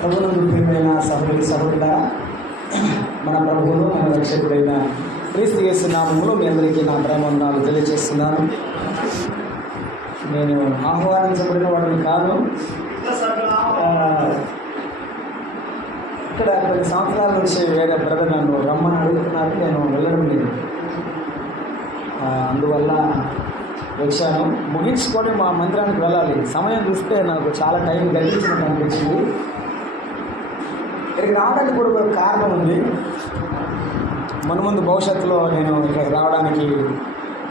ప్రభువునందు ప్రియమైన సహోదరులారా, మన ప్రభువును మన రక్షకుడైన క్రీస్తు యేసు నామములో మీ అందరికీ నా ప్రేమవందనాలు తెలియజేస్తున్నాను. నేను ఆహ్వానించబడిన వాడిని కాదు. ఇక్కడ కొన్ని సంవత్సరాల నుంచి వేరే బ్రదర్ నన్ను రమ్మని అడుగుతున్నారు, నేను వెళ్ళడం లేదు. అందువల్ల వచ్చాను. ముగించుకొని మా మందిరానికి వెళ్ళాలి. సమయం చూస్తే నాకు చాలా టైం గడిచినట్టు అనిపించింది. ఇక్కడికి రావడానికి కూడా ఒక కారణం ఉంది. ముందు భవిష్యత్తులో నేను ఇక్కడికి రావడానికి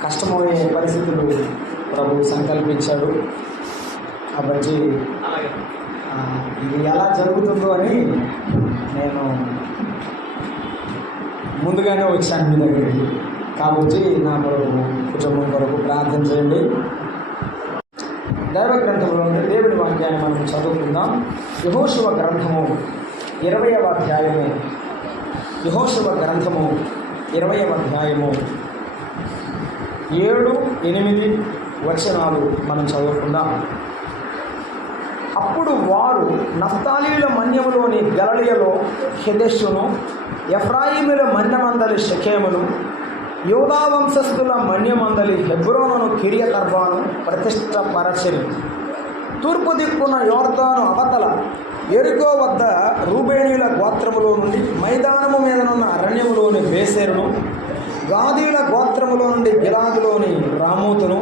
కష్టమయ్యే పరిస్థితులు ప్రభు సంకల్పించాడు. కాబట్టి ఇది ఎలా జరుగుతుందో అని నేను ముందుగానే వచ్చాను మీ దగ్గరికి. కాబట్టి నా కొరకు, కుటుంబం కొరకు ప్రార్థన చేయండి. దైవ గ్రంథంలో దేవుడి వాక్యాన్ని మనం చదువుకుందాం. యెహోషువ గ్రంథము 20వ అధ్యాయము. యెహోషువ గ్రంథము 20వ అధ్యాయము 7-8 వచనాలు మనం చదువుకుందాం. అప్పుడు వారు నఫ్తాలీల మన్యములోని గలిలయలో హెదెషును, ఎఫ్రాయిముల మన్యమందలి షెకెమును, యూదా వంశస్థుల మన్యమందలి హెబ్రోనును కిరియతర్బాను ప్రతిష్టపరచెను. తూర్పు దిక్కున యోర్దాను అవతల యెరికో వద్ద రూబేనీయుల గోత్రములో నుండి మైదానము మీదనున్న అరణ్యములోని బేసేరును, గాదీయుల గోత్రములో నుండి గిలాదులోని రామూతును,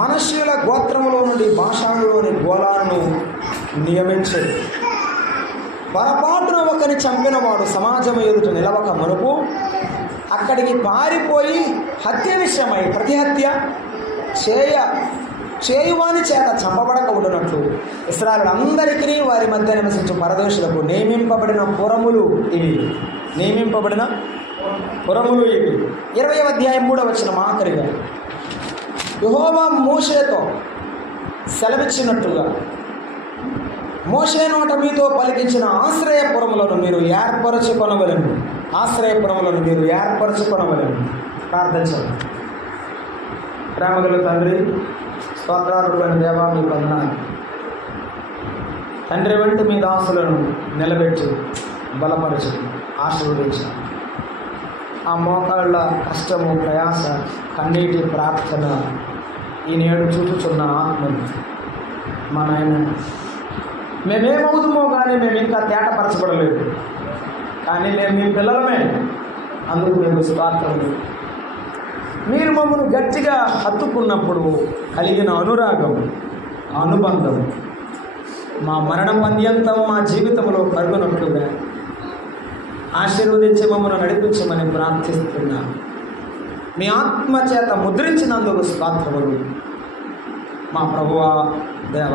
మనష్యుల గోత్రములో నుండి బాషానులోని గోలాను నియమించెను. పొరపాటున ఒకరిని చంపినవాడు సమాజము ఎదుట నిలవక మునుపు అక్కడికి పారిపోయి హత్య విషయమై ప్రతిహత్య చేయువాని చేత చంపబడక ఉండునట్లు ఇశ్రాయేలులందరికీ వారి మధ్య నివసించు పరదేశులకు నియమింపబడిన పురములు ఇవి. 20వ అధ్యాయం 3వ వచనం ఆఖరిగా యెహోవా మోషేతో సెలవిచ్చినట్టుగా మోషే నోట మీతో పలికించిన ఆశ్రయపురములను మీరు ఏర్పరచుకొనవలెను. ఆశ్రయపురములను మీరు ఏర్పరచుకొనవలెను. ప్రార్థించండి. ప్రేమగల తండ్రి, స్తోత్రారుడు అని దేవా, మీ వందనాలు. తండ్రి వంటి మీ దాసులను నిలబెట్టి బలపరచు, ఆశీర్వదించు. ఆ మోకాళ్ళ కష్టము, ప్రయాస, కన్నీటి ప్రార్థన ఈ నేడు చూచుచున్న ఆత్మను మా నాయన మేమేమవుతామో కానీ మేము ఇంకా తేటపరచబడలేదు, కానీ మేము మీ పిల్లలమే. అందుకు మేము స్తోత్రము. మీరు మమ్మల్ని గట్టిగా హత్తుకున్నప్పుడు కలిగిన అనురాగం, అనుబంధం మా మరణ పర్యంతం మా జీవితంలో కలుగునట్లుగా ఆశీర్వదించి మమ్మల్ని నడిపించమని ప్రార్థిస్తున్నా. మీ ఆత్మ చేత ముద్రించినందుకు స్తోత్రములు. మా ప్రభువా దేవ,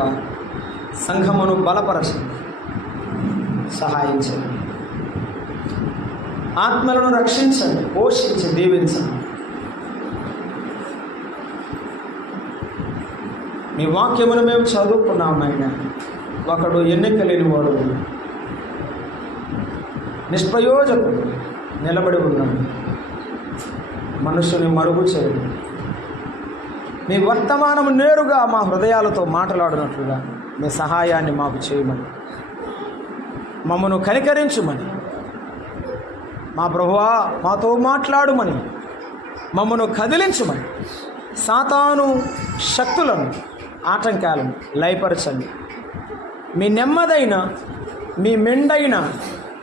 సంఘమును బలపరచండి, సహాయించండి, ఆత్మలను రక్షించండి, పోషించి దీవించండి. మీ వాక్యమును మేము చదువుకున్నాం నాయన. ఒకడు ఎన్నిక లేనివాడు, నిష్ప్రయోజకుడు నిలబడి ఉన్నాడు. మనుషుని మరుగు చేయడు. మీ వర్తమానము నేరుగా మా హృదయాలతో మాట్లాడినట్లుగా మీ సహాయాన్ని మాకు చేయమని, మమ్మను కనికరించుమని, మా ప్రభువా మాతో మాట్లాడుమని, మమ్మను కదిలించుమని, సాతాను శక్తులను, ఆటంకాలను లయపరచండి. మీ నెమ్మదైన, మీ మెండైన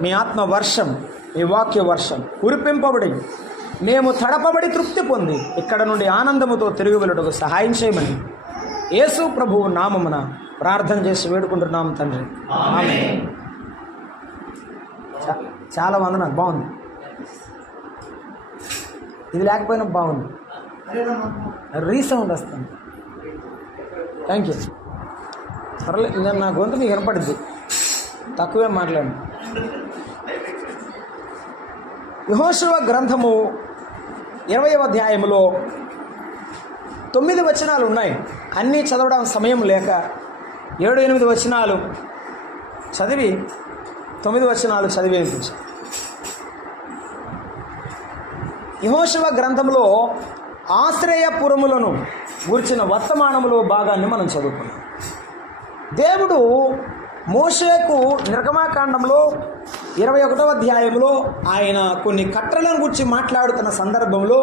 మీ ఆత్మ వర్షం, మీ వాక్య వర్షం కురిపింపబడి మేము తడపబడి తృప్తి పొంది ఇక్కడ నుండి ఆనందముతో తిరిగి వెళ్ళుటకు సహాయం చేయమని యేసు ప్రభువు నామమున ప్రార్థన చేసి వేడుకుంటున్నాం తండ్రి, ఆమేన్. చాలా వందనాలు. బాగుంది. ఇది లేకపోయినా బాగుంది. రీసౌండ్ వస్తుంది. Thank you. పర్లేదు, నేను నా గొంతు మీకు వినపడుద్ది, తక్కువే మాట్లాడండి. యెహోషువ గ్రంథము 20వ అధ్యాయములో 9 వచనాలు ఉన్నాయి. అన్నీ చదవడం సమయం లేక 7-8 వచనాలు చదివి 9 వచనాలు చదివి వినిపించాను. యెహోషువ గ్రంథంలో ఆశ్రయపురములను గూర్చిన వర్తమానములో భాగాన్ని మనం చదువుకున్నాం. దేవుడు మోషేకు నిర్గమాకాండంలో 21వ అధ్యాయంలో ఆయన కొన్ని కట్టలను గురించి మాట్లాడుతున్న సందర్భంలో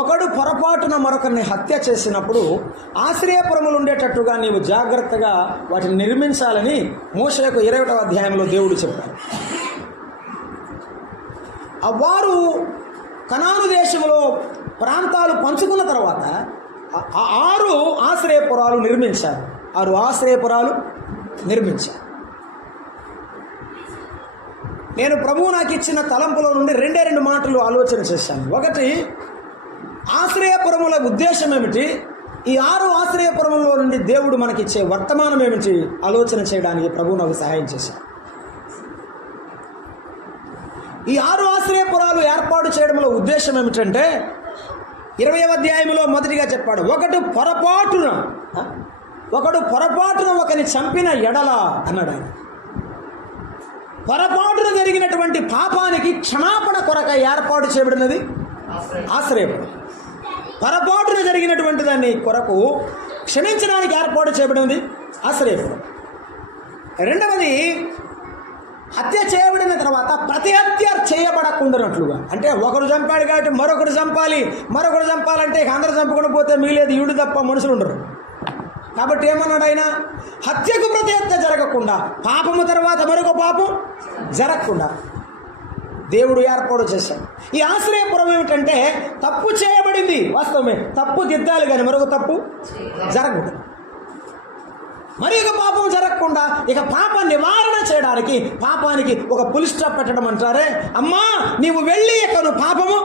ఒకడు పొరపాటున మరొకరిని హత్య చేసినప్పుడు ఆశ్రయపురములు ఉండేటట్టుగా నీవు జాగ్రత్తగా వాటిని నిర్మించాలని మోషేకు 21వ అధ్యాయంలో దేవుడు చెప్పాడు. వారు కనాను దేశంలో ప్రాంతాలు పంచుకున్న తర్వాత 6 ఆశ్రయపురాలు నిర్మించారు. 6 ఆశ్రయపురాలు నిర్మించారు. నేను ప్రభువు నాకు ఇచ్చిన తలంపులో నుండి 2 మాటలు ఆలోచన చేశాను. ఒకటి, ఆశ్రయపురముల ఉద్దేశం ఏమిటి, ఈ 6 ఆశ్రయపురములో నుండి దేవుడు మనకిచ్చే వర్తమానం ఏమిటి ఆలోచన చేయడానికి ప్రభువు నాకు సహాయం చేశాడు. ఈ 6 ఆశ్రయపురాలు ఏర్పాటు చేయడంలో ఉద్దేశం ఏమిటంటే 20వ అధ్యాయంలో మొదటిగా చెప్పాడు, ఒకడు పొరపాటున ఒకని చంపిన ఎడల అన్నాడు ఆయన. పొరపాటున జరిగినటువంటి పాపానికి క్షమాపణ కొరక ఏర్పాటు చేయబడినది ఆశ్రయపురం. పొరపాటున జరిగినటువంటి దాన్ని కొరకు క్షమించడానికి ఏర్పాటు చేయబడినది ఆశ్రయపురం. రెండవది, హత్య చేయబడిన తర్వాత ప్రతి హత్య చేయబడకుండానట్లుగా, అంటే ఒకరు చంపాడు కాబట్టి మరొకరు చంపాలంటే అందరూ చంపుకుండా పోతే మిగిలేదు ఈడు తప్ప మనుషులు ఉండరు. కాబట్టి ఏమన్నాడు ఆయన, హత్యకు ప్రతి హత్య జరగకుండా, పాపము తర్వాత మరొక పాపం జరగకుండా దేవుడు ఏర్పాటు చేశాడు. ఈ ఆశ్రయపురం ఏమిటంటే తప్పు చేయబడింది, వాస్తవమే, తప్పు దిద్దాలి కానీ మరొక తప్పు జరగకూడదు. మరి ఇక పాపం జరగకుండా ఇక పాప నివారణ చేయడానికి పాపానికి ఒక పులి స్టాప్ పెట్టడం అంటారే, అమ్మా నీవు వెళ్ళి ఇక నువ్వు పాపము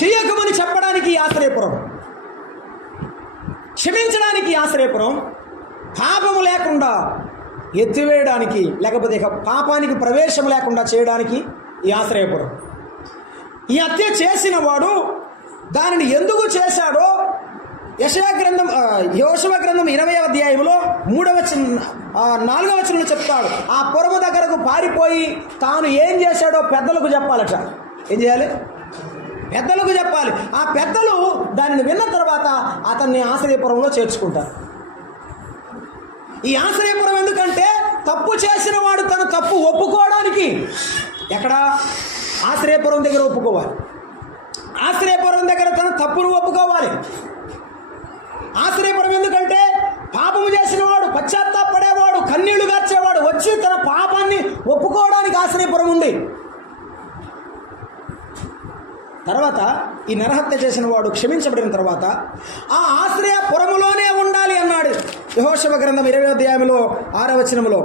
చెయ్యకమని చెప్పడానికి ఆశ్రయపురం, క్షమించడానికి ఆశ్రయపురం, పాపము లేకుండా ఎత్తివేయడానికి లేకపోతే ఇక పాపానికి ప్రవేశం లేకుండా చేయడానికి ఈ ఆశ్రయపురం. ఈ హత్య చేసిన వాడు దానిని ఎందుకు చేశాడో యెషయా గ్రంథం 20వ అధ్యాయంలో 4వ వచనంలో చెప్తాడు. ఆ పురము దగ్గరకు పారిపోయి తాను ఏం చేశాడో పెద్దలకు చెప్పాలట. ఏం చేయాలి? పెద్దలకు చెప్పాలి. ఆ పెద్దలు దానిని విన్న తర్వాత అతన్ని ఆశ్రయపురంలో చేర్చుకుంటారు. ఈ ఆశ్రయపురం ఎందుకంటే తప్పు చేసిన వాడు తన తప్పు ఒప్పుకోవడానికి, ఎక్కడ? ఆశ్రయపురం దగ్గర ఒప్పుకోవాలి. ఆశ్రయపురం దగ్గర తన తప్పును ఒప్పుకోవాలి. ఆశ్రయపురం ఎందుకంటే పాపము చేసిన వాడు, పశ్చాత్తాపడేవాడు, కన్నీళ్లు గార్చేవాడు వచ్చి తన పాపాన్ని ఒప్పుకోవడానికి ఆశ్రయపురం ఉంది. తర్వాత ఈ నరహత్య చేసిన వాడు క్షమించబడిన తర్వాత ఆ ఆశ్రయపురములోనే ఉండాలి అన్నాడు యెహోషువ గ్రంథం 20వ అధ్యాయంలో 6వ వచనంలో.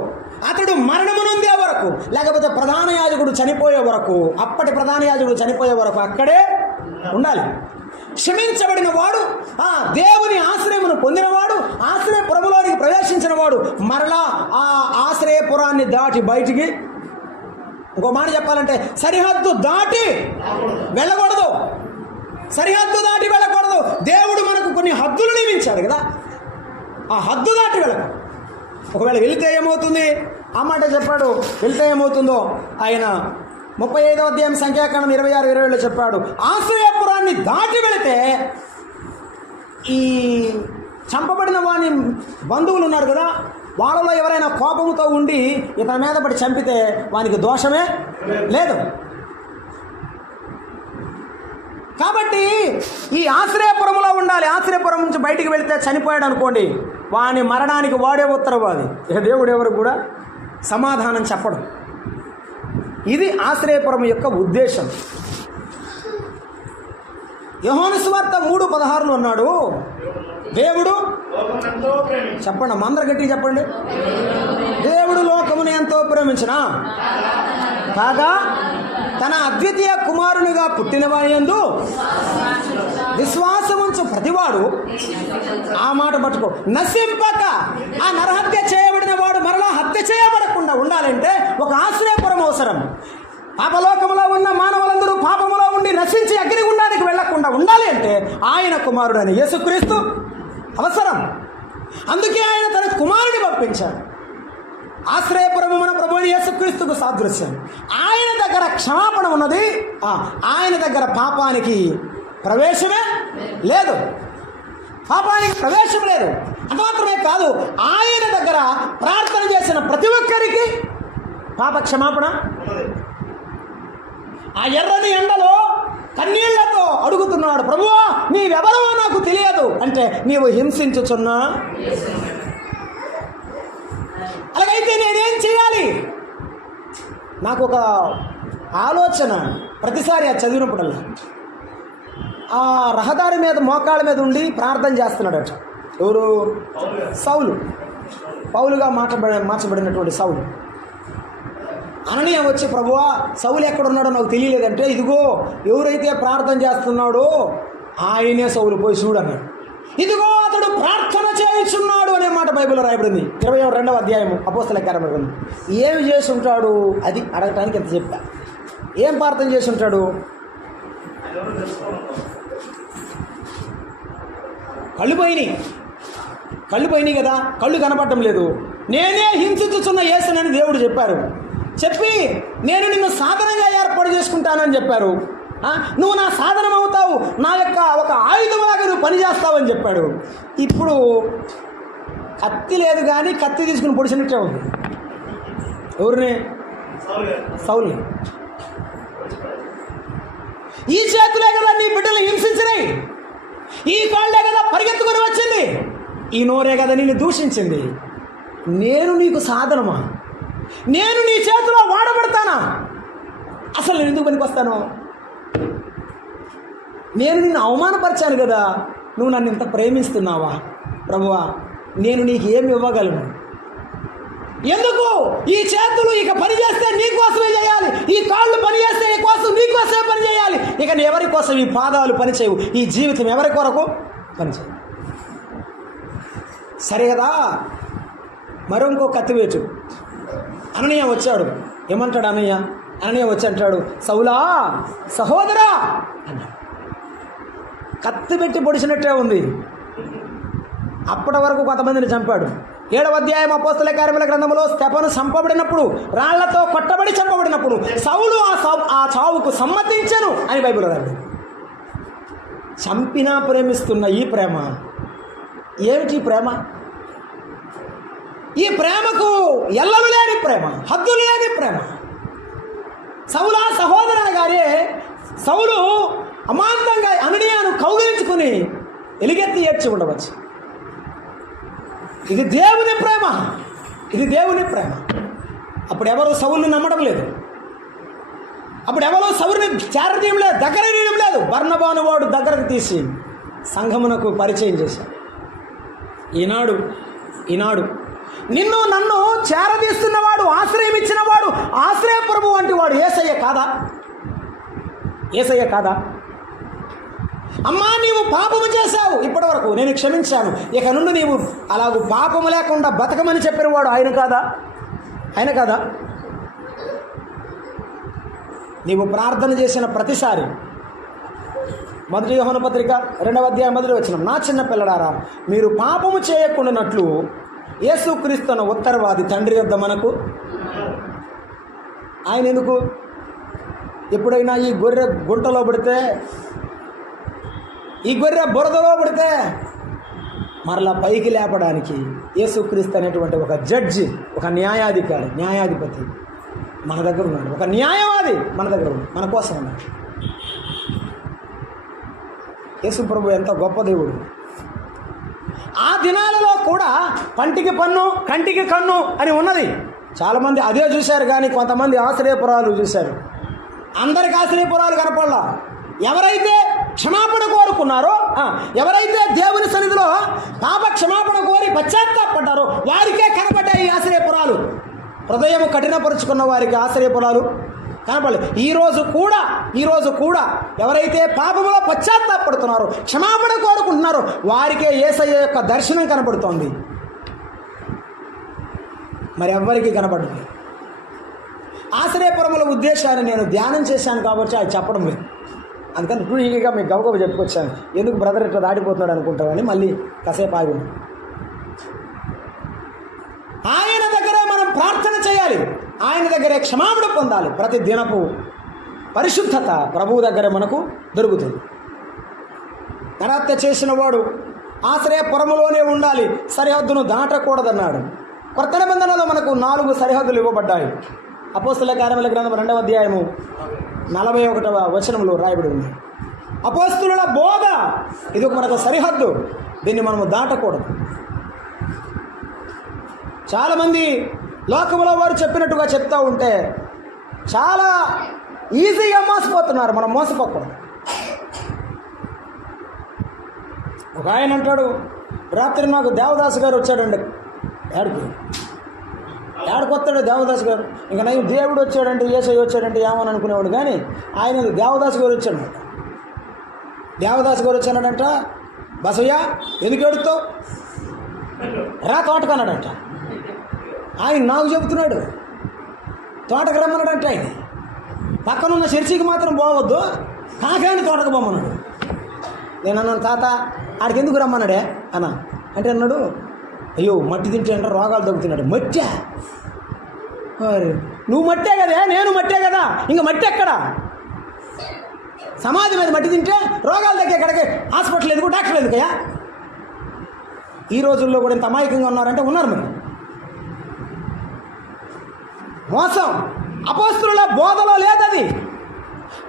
అతడు మరణము నొందే వరకు, లేకపోతే ప్రధాన యాజకుడు చనిపోయే వరకు, అప్పటి ప్రధాన యాజకుడు చనిపోయే వరకు అక్కడే ఉండాలి. క్షమించబడిన వాడు, ఆ దేవుని ఆశ్రయమును పొందినవాడు, ఆశ్రయపురములోనికి ప్రవేశించిన వాడు మరలా ఆ ఆశ్రయపురాన్ని దాటి బయటికి, ఇంకో మాట చెప్పాలంటే సరిహద్దు దాటి వెళ్ళకూడదు. సరిహద్దు దాటి వెళ్ళకూడదు. దేవుడు మనకు కొన్ని హద్దులు నియమించాడు కదా, ఆ హద్దు దాటి వెళ్ళకు. ఒకవేళ వెళితే ఏమవుతుంది? ఆ మాట చెప్పాడు. వెళితే ఏమవుతుందో ఆయన 35వ అధ్యాయం సంఖ్యాకాండం 26-27లో చెప్పాడు. ఆశ్రయపురాన్ని దాటి వెళితే ఈ చంపబడిన వాని బంధువులు ఉన్నారు కదా, వాళ్ళలో ఎవరైనా కోపంతో ఉండి ఇతని మీద పడి చంపితే వానికి దోషమే లేదు. కాబట్టి ఈ ఆశ్రయపురంలో ఉండాలి. ఆశ్రయపురం నుంచి బయటికి వెళితే చనిపోయాడు అనుకోండి, వాని మరణానికి వాడే ఉత్తరవాది. ఇక దేవుడు ఎవరు కూడా సమాధానం చెప్పడం. ఇది ఆశ్రయపురం యొక్క ఉద్దేశం. యోహాను సువార్త 3:16 అన్నాడు, దేవుడు చెప్పండి, అందరు గట్టిగా చెప్పండి. దేవుడు లోకమును ఎంతో ప్రేమించినా కాగా తన అద్వితీయ కుమారునిగా పుట్టిన వాయందు విశ్వాసముంచు ప్రతివాడు, ఆ మాట పట్టుకో, నశింపక, ఆ నరహత్య చేయబడిన వాడు మరలా హత్య చేయబడకుండా ఉండాలంటే ఒక ఆశ్రయపురం అవసరం. పాపలోకములో ఉన్న మానవులందరూ పాపములో ఉండి నశించి అగ్నిగుండానికి వెళ్లకుండా ఉండాలి అంటే ఆయన కుమారుడైన యేసుక్రీస్తు అవసరం. అందుకే ఆయన తన కుమారుని పంపించాడు. ఆశ్రయపురము మన ప్రభువైన యేసుక్రీస్తుకు సాదృశ్యం. ఆయన దగ్గర క్షమాపణ ఉన్నది, ఆయన దగ్గర పాపానికి ప్రవేశమే లేదు. పాపానికి ప్రవేశం లేదు. అంత మాత్రమే కాదు, ఆయన దగ్గర ప్రార్థన చేసిన ప్రతి ఒక్కరికి పాప క్షమాపణ. ఆ ఎర్రని ఎండలో కన్నీళ్లతో అడుగుతున్నాడు, ప్రభువా నీవెవరో నాకు తెలియదు అంటే, నీవు హింసించుచున్నా, అలాగైతే నేనేం చేయాలి? నాకు ఒక ఆలోచన ప్రతిసారి అది చదివినప్పుడల్లా, ఆ రహదారి మీద మోకాళ్ళ మీద ఉండి ప్రార్థన చేస్తున్నాడట. ఎవరు? సౌలు. పౌలుగా మార్చబడినటువంటి సౌలు. అననీయ వచ్చి, ప్రభువా సౌలు ఎక్కడున్నాడో నాకు తెలియలేదంటే, ఇదిగో ఎవరైతే ప్రార్థన చేస్తున్నాడో ఆయనే సౌలు, పోయి చూడన్నాడు. ఇదిగో అతడు ప్రార్థన చేయుచున్నాడు అనే మాట బైబిల్లో రాయబడింది. 22వ అధ్యాయము అపోస్తల కార్యములు. ఏమి చేసి ఉంటాడు అది అడగటానికి ఎంత చెప్పా. ఏం ప్రార్థన చేసి ఉంటాడు? కళ్ళు పోయినాయి కదా, కళ్ళు కనపడటం లేదు. నేనే హింసించుచున్న యేసునని దేవుడు చెప్పారు. చెప్పి నేను నిన్ను సాధనంగా ఏర్పాటు చేసుకుంటానని చెప్పారు. నువ్వు నా సాధనం అవుతావు, నా యొక్క ఒక ఆయుధంలాగా నువ్వు పనిచేస్తావని చెప్పాడు. ఇప్పుడు కత్తి లేదు కానీ కత్తి తీసుకుని పొడిచినట్టే ఉంది. ఎవరిని? సౌల్ని. ఈ చేతులే కదా నీ బిడ్డలు హింసించినాయి, ఈ కాళ్ళే కదా పరిగెత్తుకొని వచ్చింది, ఈ నోరే కదా నిన్ను దూషించింది. నేను నీకు సాధనమా? నేను నీ చేతిలో వాడబడతానా? అసలు నేను ఎందుకు పనికి వస్తాను? నేను నిన్ను అవమానపరిచాను కదా, నువ్వు నన్ను ఇంత ప్రేమిస్తున్నావా? ప్రభువా నేను నీకు ఏమి ఇవ్వగలను? ఎందుకు ఈ చేతులు ఇక పని చేస్తే నీ కోసమే చేయాలి, ఈ కాళ్ళు పని చేస్తే నీ కోసం నీ కోసమే పని చేయాలి, ఇక నీ ఎవరి కోసం ఈ పాదాలు పనిచేయవు, ఈ జీవితం ఎవరి కొరకు పనిచేయవు. సరే కదా, మరో ఇంకో కత్తివేటు. అననీయ వచ్చాడు. ఏమంటాడు అననీయ వచ్చి అంటాడు, సౌలా సహోదరా అన్నాడు. కత్తి పెట్టి పొడిచినట్టే ఉంది. అప్పటి వరకు కొంతమందిని చంపాడు. 7వ అధ్యాయం అపోస్తల కార్యముల గ్రంథంలో స్తెఫను చంపబడినప్పుడు, రాళ్లతో కొట్టబడి చంపబడినప్పుడు సౌలు ఆ చావుకు సమ్మతించను అని బైబిల్ రాదు. చంపినా ప్రేమిస్తున్న ఈ ప్రేమ ఏమిటి? ప్రేమ ఈ ప్రేమకు ఎల్లలు లేని ప్రేమ, హద్దులు లేని ప్రేమ. సౌలా సహోదరు అనగానే సౌలు అమాంతంగా అననీయను కౌగిలించుకుని ఎలుగెత్తి ఏడ్చి ఉండవచ్చు. ఇది దేవుని ప్రేమ, ఇది దేవుని ప్రేమ. అప్పుడు ఎవరు సౌలుని నమ్మడం లేదు, అప్పుడు ఎవరో సౌలుని చేరదీయడం లేదు, దగ్గర తీయడం లేదు. బర్నబాను వాడు దగ్గరకు తీసి సంఘమునకు పరిచయం చేశాడు. ఈనాడు నిన్ను నన్ను చేరదీస్తున్నవాడు, ఆశ్రయం ఇచ్చినవాడు, ఆశ్రయపురము వంటి వాడు యేసయ్య కాదా? అమ్మా నీవు పాపము చేశావు, ఇప్పటి వరకు నేను క్షమించాను, ఇక నుండి నీవు అలాగూ పాపము లేకుండా బతకమని చెప్పిన వాడు ఆయన కాదా? నీవు ప్రార్థన చేసిన ప్రతిసారి, 1 యోహాను పత్రిక 2వ అధ్యాయం 1వ వచనం, నా చిన్న పిల్లడారా మీరు పాపము చేయకుండానట్లు యేసుక్రీస్తున్న ఉత్తరవాది తండ్రి యొద్ద మనకు. ఆయన ఎందుకు? ఎప్పుడైనా ఈ గొర్రె గుంటలో పడితే, ఈ గొర్రె బురదలో పడితే మరలా పైకి లేపడానికి యేసుక్రీస్తు అనేటువంటి ఒక జడ్జి, ఒక న్యాయాధిపతి మన దగ్గర ఉన్నాడు, ఒక న్యాయవాది మన దగ్గర ఉన్నాడు, మన కోసం ఉన్నాడు. యేసు ప్రభు ఎంత గొప్ప దేవుడు. ఆ దినాలలో కూడా పంటికి పన్ను కంటికి కన్ను అని ఉన్నది. చాలామంది అదే చూశారు, కానీ కొంతమంది ఆశ్రయపురాలు చూశారు. అందరికి ఆశ్రయపురాలు కనపడలా. ఎవరైతే క్షమాపణ కోరుకున్నారో, ఎవరైతే దేవుని సన్నిధిలో పాప క్షమాపణ కోరి పశ్చాత్తాపడ్డారో వారికే కనపడ్డాయి ఈ ఆశ్రయపురాలు. హృదయం కఠినపరుచుకున్న వారికి ఆశ్రయపురాలు కనపడలేదు. ఈరోజు కూడా ఎవరైతే పాపములో పశ్చాత్తాపడుతున్నారో, క్షమాపణ కోరుకుంటున్నారో వారికే యేసయ్య యొక్క దర్శనం కనపడుతోంది, మరి ఎవ్వరికీ కనపడదు. ఆశ్రయపురముల ఉద్దేశాన్ని నేను ధ్యానం చేశాను కాబట్టి అది చెప్పడం లేదు. అందుకని ఫ్రీగా మీకు గబగబ చెప్పుకొచ్చాను. ఎందుకు బ్రదర్ ఇట్లా దాటిపోతున్నాడు అనుకుంటామని మళ్ళీ కాసేపు ఆగి. ఆయన దగ్గరే మనం ప్రార్థన చేయాలి, ఆయన దగ్గరే క్షమాపణ పొందాలి. ప్రతి దినపు పరిశుద్ధత ప్రభువు దగ్గర మనకు దొరుకుతుంది. నరహత్య చేసిన వాడు ఆశ్రయపురములోనే ఉండాలి, సరిహద్దును దాటకూడదన్నాడు. కొత్త నిబంధనలో మనకు 4 సరిహద్దులు ఇవ్వబడ్డాయి. అపోస్తలుల కార్యముల గ్రంథం 2వ అధ్యాయము 41వ వచనంలో రాయబడి ఉంది. అపోస్తలుల బోధ ఇది మనకు సరిహద్దు, దీన్ని మనము దాటకూడదు. చాలామంది లోకంలో వారు చెప్పినట్టుగా చెప్తూ ఉంటే చాలా ఈజీగా మోసపోతున్నారు. మనం మోసపోకూడదు. ఒక ఆయన అంటాడు, రాత్రి నాకు దేవదాసు గారు వచ్చాడండి. ఏడికి వస్తాడు దేవదాసు గారు? ఇంకా నేను దేవుడు వచ్చాడంటే, యేసయ్య వచ్చాడంటే ఏమని అనుకునేవాడు, కానీ ఆయన దేవదాసు గారు వచ్చాడు. దేవదాసు గారు వచ్చాడంట. బసయ్య ఎందుకు ఏడుతావు? రా తోటకన్నాడంట. ఆయన నాకు చెబుతున్నాడు, తోటకు రమ్మన్నాడంట. ఆయన పక్కనున్న చర్చికి మాత్రం పోవద్దు, కాకాని తోటకు పోమన్నాడు. నేను అన్నాను, తాత ఆడికి ఎందుకు రమ్మన్నాడే అన్న అంటే అన్నాడు, అయ్యో మట్టి తింటే అంటే రోగాలు తగ్గుతున్నాడు. మట్టా? నువ్వు మట్టే కదా, నేను మట్టే కదా, ఇంక మట్టి ఎక్కడా? సమాధి మీద మట్టి తింటే రోగాలు తగ్గే ఎక్కడికి హాస్పిటల్ ఎందుకు, డాక్టర్లు ఎందుకయ్యా? ఈ రోజుల్లో కూడా ఇంత అమాయకంగా ఉన్నారంటే ఉన్నారు. మరి మోసం అపోస్తలుల బోధలో లేదది.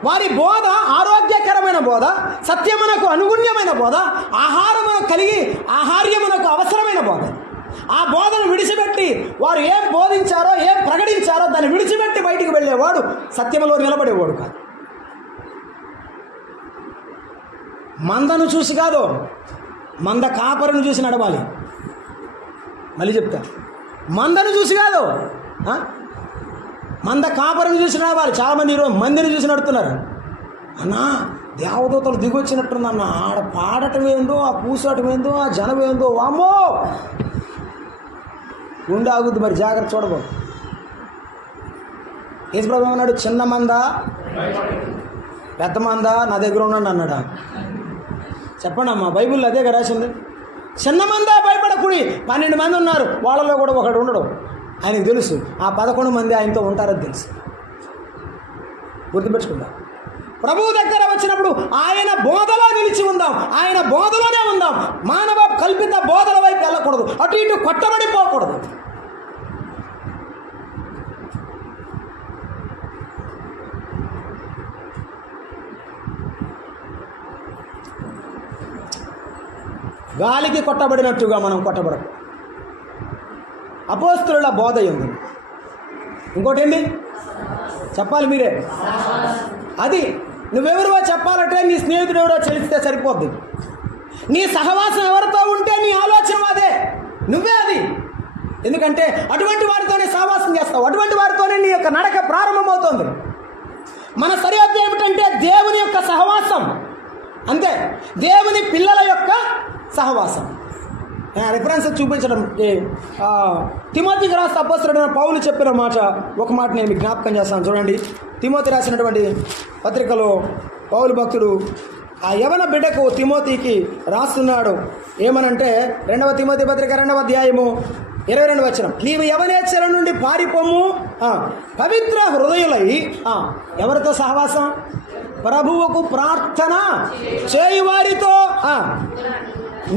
వారి బోధ ఆరోగ్యకరమైన బోధ, సత్యమునకు అనుగుణ్యమైన బోధ, ఆహారమునకు కలిగి ఆహార్యమునకు అవసరమైన బోధ. ఆ బోధను విడిచిపెట్టి వారు ఏం బోధించారో, ఏం ప్రకటించారో దాన్ని విడిచిపెట్టి బయటికి వెళ్ళేవాడు సత్యములో నిలబడేవాడు కాదు. మందను చూసి కాదు, మంద కాపరిని చూసి నడవాలి. మళ్ళీ చెప్తా, మందను చూసి కాదు, మంద కాపరిని చూసి నడవాలి. చాలామంది ఈరోజు మందిని చూసి నడుతున్నారు. అన్నా దేవదూతలు దిగొచ్చినట్టుందన్న, ఆడ పాడటం ఏందో, ఆ పూసటం ఏందో, ఆ జనం ఏందో, వామ్మో గుండె ఆగుద్ది. మరి జాగ్రత్త చూడబో. యేసుప్రభువు అన్నాడు, చిన్న మంద పెద్ద మంద నా దగ్గర ఉన్నాడు అన్నాడా? చెప్పండి అమ్మా, బైబిల్లో అదే రాసింది. చిన్న మంద భయపడకుడి, 12 మంది ఉన్నారు, వాళ్ళలో కూడా ఒకడు ఉండడు. ఆయనకు తెలుసు ఆ 11 మంది ఆయనతో ఉంటారని తెలుసు. గుర్తుపెట్టుకుందాం. ప్రభువు దగ్గర వచ్చినప్పుడు ఆయన బోధలో నిలిచి ఉందాం, ఆయన బోధలోనే ఉందాం. మానవ కల్పిత బోధల వైపు వెళ్ళకూడదు, అటు ఇటు కొట్టబడిపోకూడదు. గాలికి కొట్టబడినట్టుగా మనం కొట్టబడదు. అపోస్తలుల బోధ ఉంది. ఇంకోటి ఏంటి చెప్పాలి మీరే? అది నువ్వెవరివో చెప్పాలంటే నీ స్నేహితుడు ఎవరో తెలిస్తే సరిపోద్ది. నీ సహవాసం ఎవరితో ఉంటే నీ ఆలోచన అదే, నువ్వే అది. ఎందుకంటే అటువంటి వారితోనే సహవాసం చేస్తావు, అటువంటి వారితోనే నీ యొక్క నడక ప్రారంభమవుతుంది. మన సరిహద్దు ఏమిటంటే దేవుని యొక్క సహవాసం, అంతే. దేవుని పిల్లల యొక్క సహవాసం. రిఫరెన్స్ చూపించడం తిమోతికి రాసిన అపోస్తలుడైన పౌలు చెప్పిన మాట, ఒక మాట నేను మీకు జ్ఞాపకం చేస్తాను. చూడండి, తిమోతి రాసినటువంటి పత్రికలో పౌలు భక్తుడు ఆ యవన బిడ్డకు తిమోతికి రాస్తున్నాడు. ఏమనంటే 2వ తిమోతి పత్రిక 2వ అధ్యాయము 22వ వచనం, నీవు యవనేచ్ఛల నుండి పారిపోము, పవిత్ర హృదయులై. ఎవరితో సహవాసం? ప్రభువుకు ప్రార్థన చేయువారితో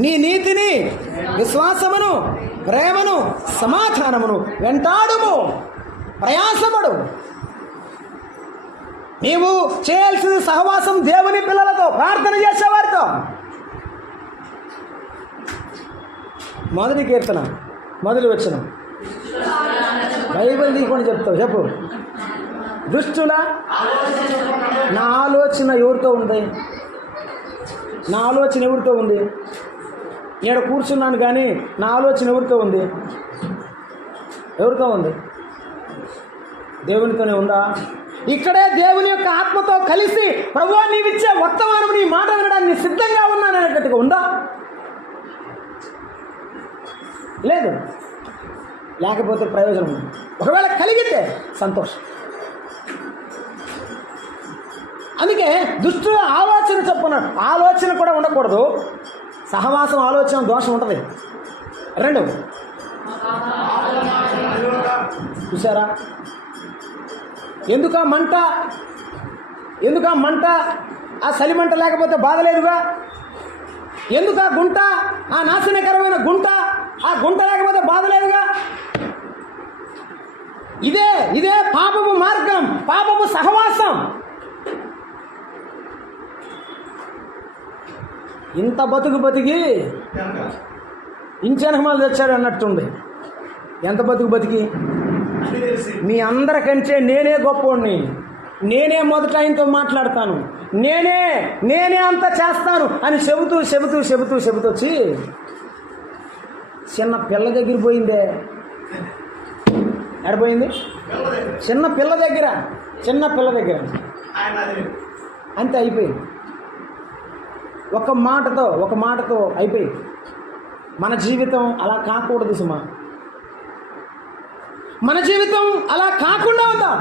నీ నీతిని, విశ్వాసమును, ప్రేమను, సమాధానమును వెంటాడుము, ప్రయాసపడు. నీవు చేయాల్సిన సహవాసం దేవుని పిల్లలతో, ప్రార్థన చేసేవారితో. మొదటి కీర్తన మొదలు వచ్చిన బైబిల్ తీసుకొని చెప్తావు, చెప్పు. దుష్టుల నా ఆలోచన ఎవరితో ఉంది? నా ఆలోచన ఎవరితో ఉంది? ఇక్కడ కూర్చున్నాను కానీ నా ఆలోచన ఎవరితో ఉంది? ఎవరితో ఉంది? దేవునితోనే ఉందా? ఇక్కడే దేవుని యొక్క ఆత్మతో కలిసి ప్రభువా నీవిచ్చే వర్తమానం, నీ మాట వినడానికి సిద్ధంగా ఉన్నాననేటట్టుగా ఉందా? లేదు. లేకపోతే ప్రయోజనం ఉంది. ఒకవేళ కలిగితే సంతోషం. అందుకే దుష్టుల ఆలోచన చెప్పున్నాడు. ఆలోచన కూడా ఉండకూడదు. సహవాసం ఆలోచన దోషం ఉంటుంది. 2 చూసారా? ఎందుకా మంట? ఆ చలిమంట లేకపోతే బాధ లేదుగా. ఎందుకు ఆ గుంట, ఆ నాశనకరమైన గుంట? ఆ గుంట లేకపోతే బాధ లేదుగా. ఇదే పాపపు మార్గం, పాపపు సహవాసం. ఇంత బతికి ఇంచెనకమాలు తెచ్చాడు అన్నట్టుంది. ఎంత బతికి మీ అందరికంటే నేనే గొప్పోడిని, నేనే మొదట ఆయనతో మాట్లాడతాను, నేనే అంత చేస్తాను అని చెబుతూ వచ్చి చిన్న పిల్ల దగ్గర పోయిందే. ఎడపోయింది? చిన్న పిల్ల దగ్గర అంతే అయిపోయింది. ఒక మాటతో అయిపోయింది. మన జీవితం అలా కాకూడదు సుమా. మన జీవితం అలా కాకుండా ఉందా?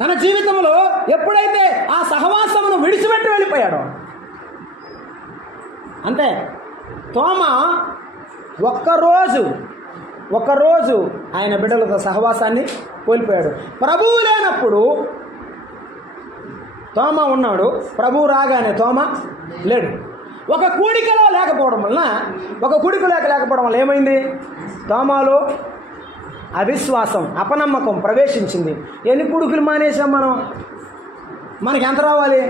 తన జీవితంలో ఎప్పుడైతే ఆ సహవాసమును విడిచిపెట్టి వెళ్ళిపోయాడో అంతే. తోమ ఒక్కరోజు ఆయన బిడ్డలతో సహవాసాన్ని కోల్పోయాడు. ప్రభువు లేనప్పుడు తోమ ఉన్నాడు, ప్రభువు రాగానే తోమ లేడు. ఒక కూడికలో లేకపోవడం వల్ల ఏమైంది? తోమాలో అవిశ్వాసం, అపనమ్మకం ప్రవేశించింది. ఎన్ని కుడుకులు మానేసాం మనం? మనకి ఎంత రావాలి,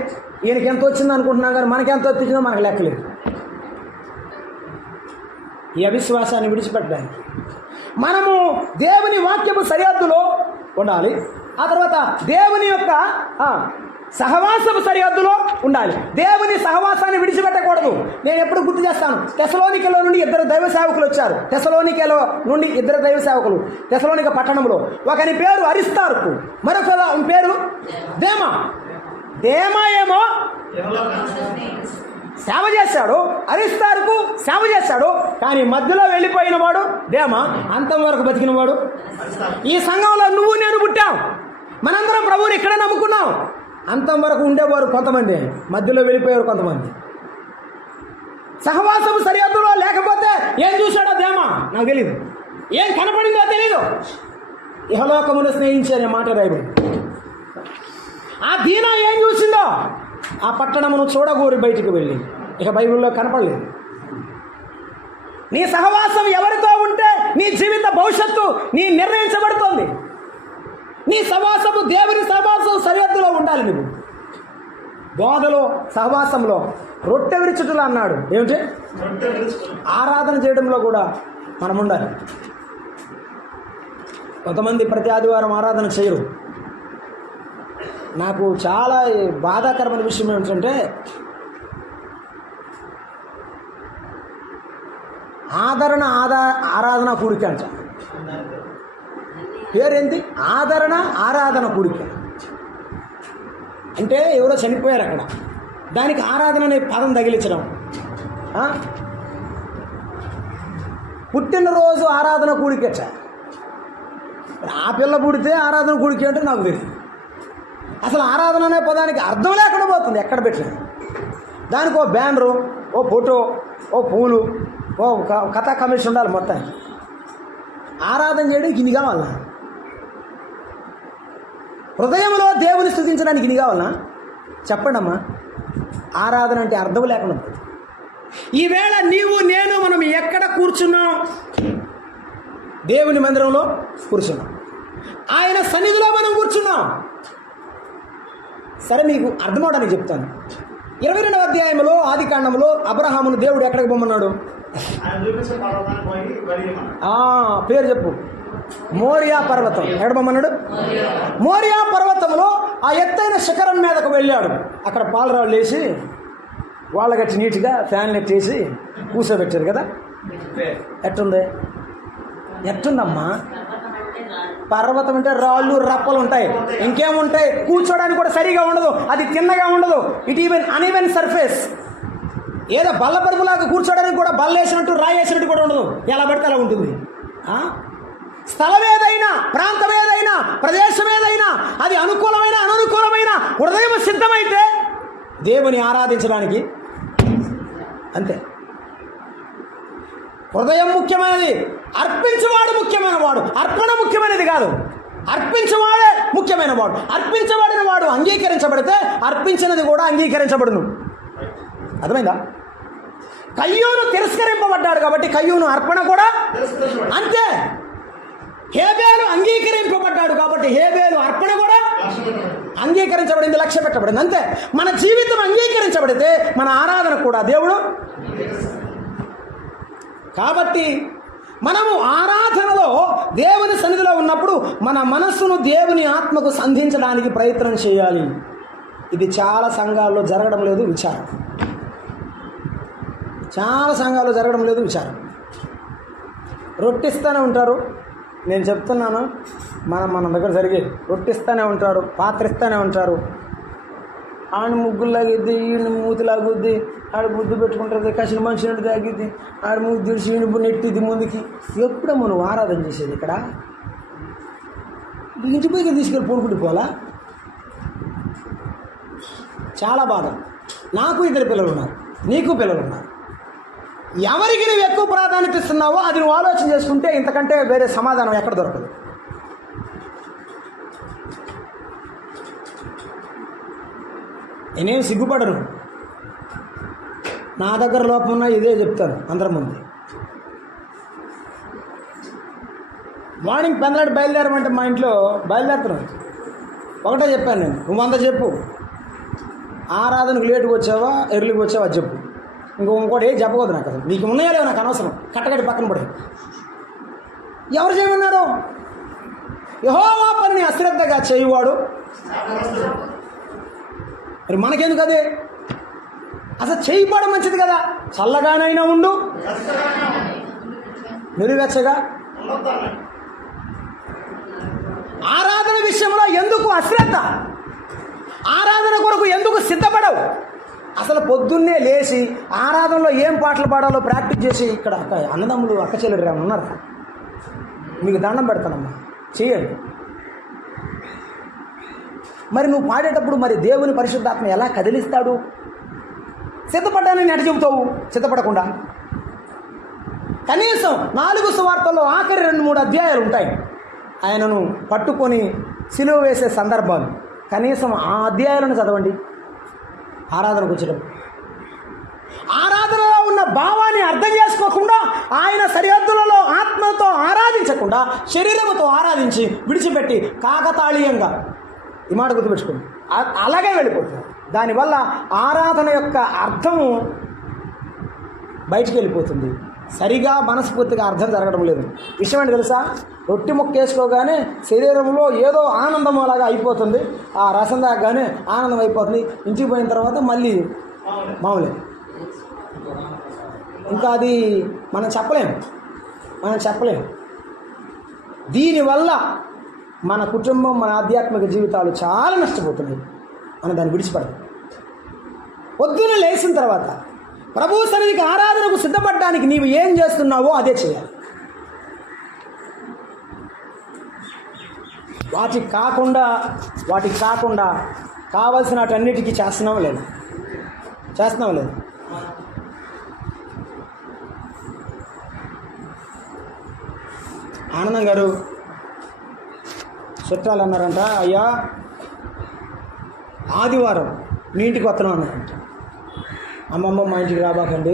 ఈయనకి ఎంత వచ్చింది అనుకుంటున్నాం, కానీ మనకి ఎంత వచ్చిందో మనకు లెక్కలేదు. ఈ అవిశ్వాసాన్ని విడిచిపెట్టడానికి మనము దేవుని వాక్యపు సరిహద్దులో ఉండాలి. ఆ తర్వాత దేవుని యొక్క సహవాసపు సరిహద్దులో ఉండాలి. దేవుని సహవాసాన్ని విడిచిపెట్టకూడదు. నేను ఎప్పుడు గుర్తు చేస్తాను, తెసలోనికలో నుండి ఇద్దరు దైవ సేవకులు వచ్చారు. తెసలోనిక పట్టణంలో ఒకని పేరు అరిస్తార్కు, మరొక పేరు దేమా. ఏమో సేవ చేశాడు, అరిస్తార్కు సేవ చేశాడు, కానీ మధ్యలో వెళ్ళిపోయిన వాడు దేమా, అంతం వరకు బతికినవాడు. ఈ సంఘంలో నువ్వు నేను పుట్టాం, మనందరం ప్రభువుని ఇక్కడే నమ్ముకున్నాం. అంతం వరకు ఉండేవారు కొంతమంది, మధ్యలో వెళ్ళిపోయారు కొంతమంది. సహవాసము సరిహద్దులో లేకపోతే ఏం చూశాడో దేమా నాకు తెలియదు, ఏం కనపడిందో తెలీదు. ఇహలోకమును స్నేహించి అనే మాట రాయబడింది. ఆ దీనా ఏం చూసిందో ఆ పట్టణమును చూడగోరి బయటికి వెళ్ళి ఇక బైబిల్లో కనపడలేదు. నీ సహవాసం ఎవరితో ఉంటే నీ జీవిత భవిష్యత్తు నీ నిర్ణయించబడుతోంది. నీ సహవాసము దేవుని సహవాసం సరిహద్దులో ఉండాలి. నువ్వు బోధలో సహవాసంలో రొట్టె విరుచుటలు అన్నాడు. ఏమిటి? ఆరాధన చేయడంలో కూడా మనం ఉండాలి. కొంతమంది ప్రతి ఆదివారం ఆరాధన చేయరు. నాకు చాలా బాధాకరమైన విషయం ఏమిటంటే, ఆరాధన కూడిక అంట. పేరేంటి? ఆరాధన కూడిక అంటే ఎవరో చనిపోయారు అక్కడ, దానికి ఆరాధన అనే పదం తగిలించడం. పుట్టినరోజు ఆరాధన కూడికట. ఆ పిల్ల పుడితే ఆరాధన కూడిక అంటే నాకు తెలియదు. అసలు ఆరాధన అనే పదానికి అర్థం లేకుండా పోతుంది ఎక్కడ పెట్టినా. దానికి ఓ బ్యానరు, ఓ ఫోటో, ఓ పూలు, ఓ కథా కమిషన్ ఉండాలి. మొత్తానికి ఆరాధన చేయడానికి ఇన్ని కావాలన్నా? హృదయంలో దేవుని స్తుతించడానికి ఇన్ని కావాలన్నా? చెప్పండి అమ్మా. ఆరాధన అంటే అర్థం లేకుండా పోతుంది. ఈవేళ నీవు నేను మనం ఎక్కడ కూర్చున్నాం? దేవుని మందిరంలో కూర్చున్నాం, ఆయన సన్నిధిలో మనం కూర్చున్నాం. సరే, మీకు అర్థమవడానికి చెప్తాను. 22వ అధ్యాయంలో ఆదికాండంలో అబ్రహామును దేవుడు ఎక్కడికి పొమ్మన్నాడు? పేరు చెప్పు. మోరియా పర్వతం. ఎక్కడ పొమ్మన్నాడు? మోరియా పర్వతంలో ఆ ఎత్తైన శిఖరం మీదకు వెళ్ళాడు. అక్కడ పాలరాళ్ళు వేసి వాళ్ళగట్టి నీట్గా ఫ్యాన్లు ఎట్టేసి కూర్చోబెట్టారు కదా. ఎట్టుందమ్మా? పర్వతం అంటే రాళ్ళు రప్పలు ఉంటాయి, ఇంకేముంటాయి? కూర్చోడానికి కూడా సరిగా ఉండదు, అది తిన్నగా ఉండదు. It even uneven surface. ఏదో బల్ల పరుపులాగా కూర్చోడానికి కూడా బల్ల వేసినట్టు రాయి వేసినట్టు కూడా ఉండదు, ఎలా పడితే అలా ఉంటుంది. స్థలం ఏదైనా, ప్రాంతం ఏదైనా, ప్రదేశం ఏదైనా, అది అనుకూలమైన అననుకూలమైన హృదయం సిద్ధమైతే దేవుని ఆరాధించడానికి అంతే. హృదయం ముఖ్యమైనది, అర్పించేవాడు ముఖ్యమైన వాడు. అర్పణ ముఖ్యమైనది కాదు. అర్పించేవాడే ముఖ్యమైన వాడు. అర్పించబడిన వాడు అంగీకరించబడితే అర్పించినది కూడా అంగీకరించబడును. అర్థమైందా? కయ్యూను తిరస్కరింపబడ్డాడు కాబట్టి కయ్యూను అర్పణ కూడా అంతే. హేబేలు అంగీకరింపబడ్డాడు కాబట్టి హేబేలు అర్పణ కూడా అంగీకరించబడింది, లక్ష్య పెట్టబడింది. అంతే. మన జీవితం అంగీకరించబడితే మన ఆరాధన కూడా దేవుడు. కాబట్టి మనము ఆరాధనలో దేవుని సన్నిధిలో ఉన్నప్పుడు మన మనస్సును దేవుని ఆత్మకు సంధించడానికి ప్రయత్నం చేయాలి. ఇది చాలా సంఘాల్లో జరగడం లేదు విచారం. చాలా సంఘాల్లో జరగడం లేదు విచారం. రొట్టిస్తూనే ఉంటారు. నేను చెప్తున్నాను, మన దగ్గర జరిగే రొట్టిస్తూనే ఉంటారు, పాత్ర ఇస్తూనే ఉంటారు. ఆడ ముగ్గులాగిద్ది, ఈయన మూతిలాగుద్ది, ఆడ బుద్ధి పెట్టుకుంటుంది, కసిన మనిషిని తాగిద్ది, ఆడ ముగ్గు ఈయన నెట్టిద్ది ముందుకి. ఎప్పుడమ్మా నువ్వు ఆరాధన చేసేది? ఇక్కడ ఇంటిపైకి తీసుకెళ్ళి పొడుకుడి పోలా. చాలా బాధ. నాకు 2 పిల్లలు ఉన్నారు, నీకు పిల్లలు ఉన్నారు. ఎవరికి నువ్వు ఎక్కువ ప్రాధాన్యత ఇస్తున్నావో అది నువ్వు ఆలోచన చేసుకుంటే ఇంతకంటే వేరే సమాధానం ఎక్కడ దొరకదు. నేనేం సిగ్గుపడను. నా దగ్గర లోపం ఉన్నా ఇదే చెప్తాను అందరి ముందు. మార్నింగ్ పెందలాడు బయలుదేరమంటే మా ఇంట్లో బయలుదేరుతున్నాను. ఒకటే చెప్పాను నేను, నువ్వు 100 చెప్పు. ఆరాధనకు లేటుగా వచ్చావా ఎర్లీగా వచ్చావా చెప్పు. ఇంకోటి ఏం చెప్పకూడదు నాకు. అసలు నీకు ఉన్నాయో లేవో నాకు అనవసరం. కట్టగట్టి పక్కన పడే. ఎవరు చేయమన్నారు? యెహోవా పనిని అశ్రద్ధగా చేయువాడు. మరి మనకెందుకు అదే? అసలు చేయబడం మంచిది కదా. చల్లగానైనా ఉండు, నిలువెచ్చగా. ఆరాధన విషయంలో ఎందుకు అశ్రద్ధ? ఆరాధన కొరకు ఎందుకు సిద్ధపడవు? అసలు పొద్దున్నే లేచి ఆరాధనలో ఏం పాటలు పాడాలో ప్రాక్టీస్ చేసి, ఇక్కడ అన్నదమ్ములు అక్క చెల్లెలు ఉన్నారు, మీకు దండం పెడతానమ్మా, చేయండి. మరి నువ్వు పాడేటప్పుడు మరి దేవుని పరిశుద్ధాత్మ ఎలా కదిలిస్తాడు? సిద్ధపడ్డానని ఎట చెబుతావు సిద్ధపడకుండా? కనీసం 4 సువార్తల్లో ఆఖరి 2-3 అధ్యాయాలు ఉంటాయి ఆయనను పట్టుకొని సిలువ వేసే సందర్భాలు. కనీసం ఆ అధ్యాయాలను చదవండి. ఆరాధనకు వచ్చేటప్పుడు ఆరాధనలో ఉన్న భావాన్ని అర్థం చేసుకోకుండా, ఆయన సరిహద్దులలో ఆత్మతో ఆరాధించకుండా శరీరంతో ఆరాధించి విడిచిపెట్టి కాకతాళీయంగా, ఈ మాట గుర్తుపెట్టుకోండి, అలాగే వెళ్ళిపోతుంది. దానివల్ల ఆరాధన యొక్క అర్థము బయటికి వెళ్ళిపోతుంది. సరిగా మనస్ఫూర్తిగా అర్థం జరగడం లేదు. విషయం ఏంటి తెలుసా? రొట్టి ముక్క వేసుకోగానే శరీరంలో ఏదో ఆనందం అలాగా అయిపోతుంది. ఆ రసం దాకానే ఆనందం అయిపోతుంది. ఇంటికి పోయిన తర్వాత మళ్ళీ మామూలే. ఇంకా అది మనం చెప్పలేం. దీనివల్ల మన కుటుంబం, మన ఆధ్యాత్మిక జీవితాలు చాలా నష్టపోతున్నాయి. మనం దాన్ని విడిచిపడదు. పొద్దున లేచిన తర్వాత ప్రభు సన్నిధికి ఆరాధనకు సిద్ధపడడానికి నీవు ఏం చేస్తున్నావో అదే చేయాలి. వాటికి కాకుండా కావలసినటన్నిటికీ చేస్తున్నావు లేదు. ఆనందం గారు చుట్టాలు అన్నారంట, అయ్యా ఆదివారం మీ ఇంటికి వస్తున్నాం అన్నారంట. అమ్మమ్మ మా ఇంటికి రాబాకండి.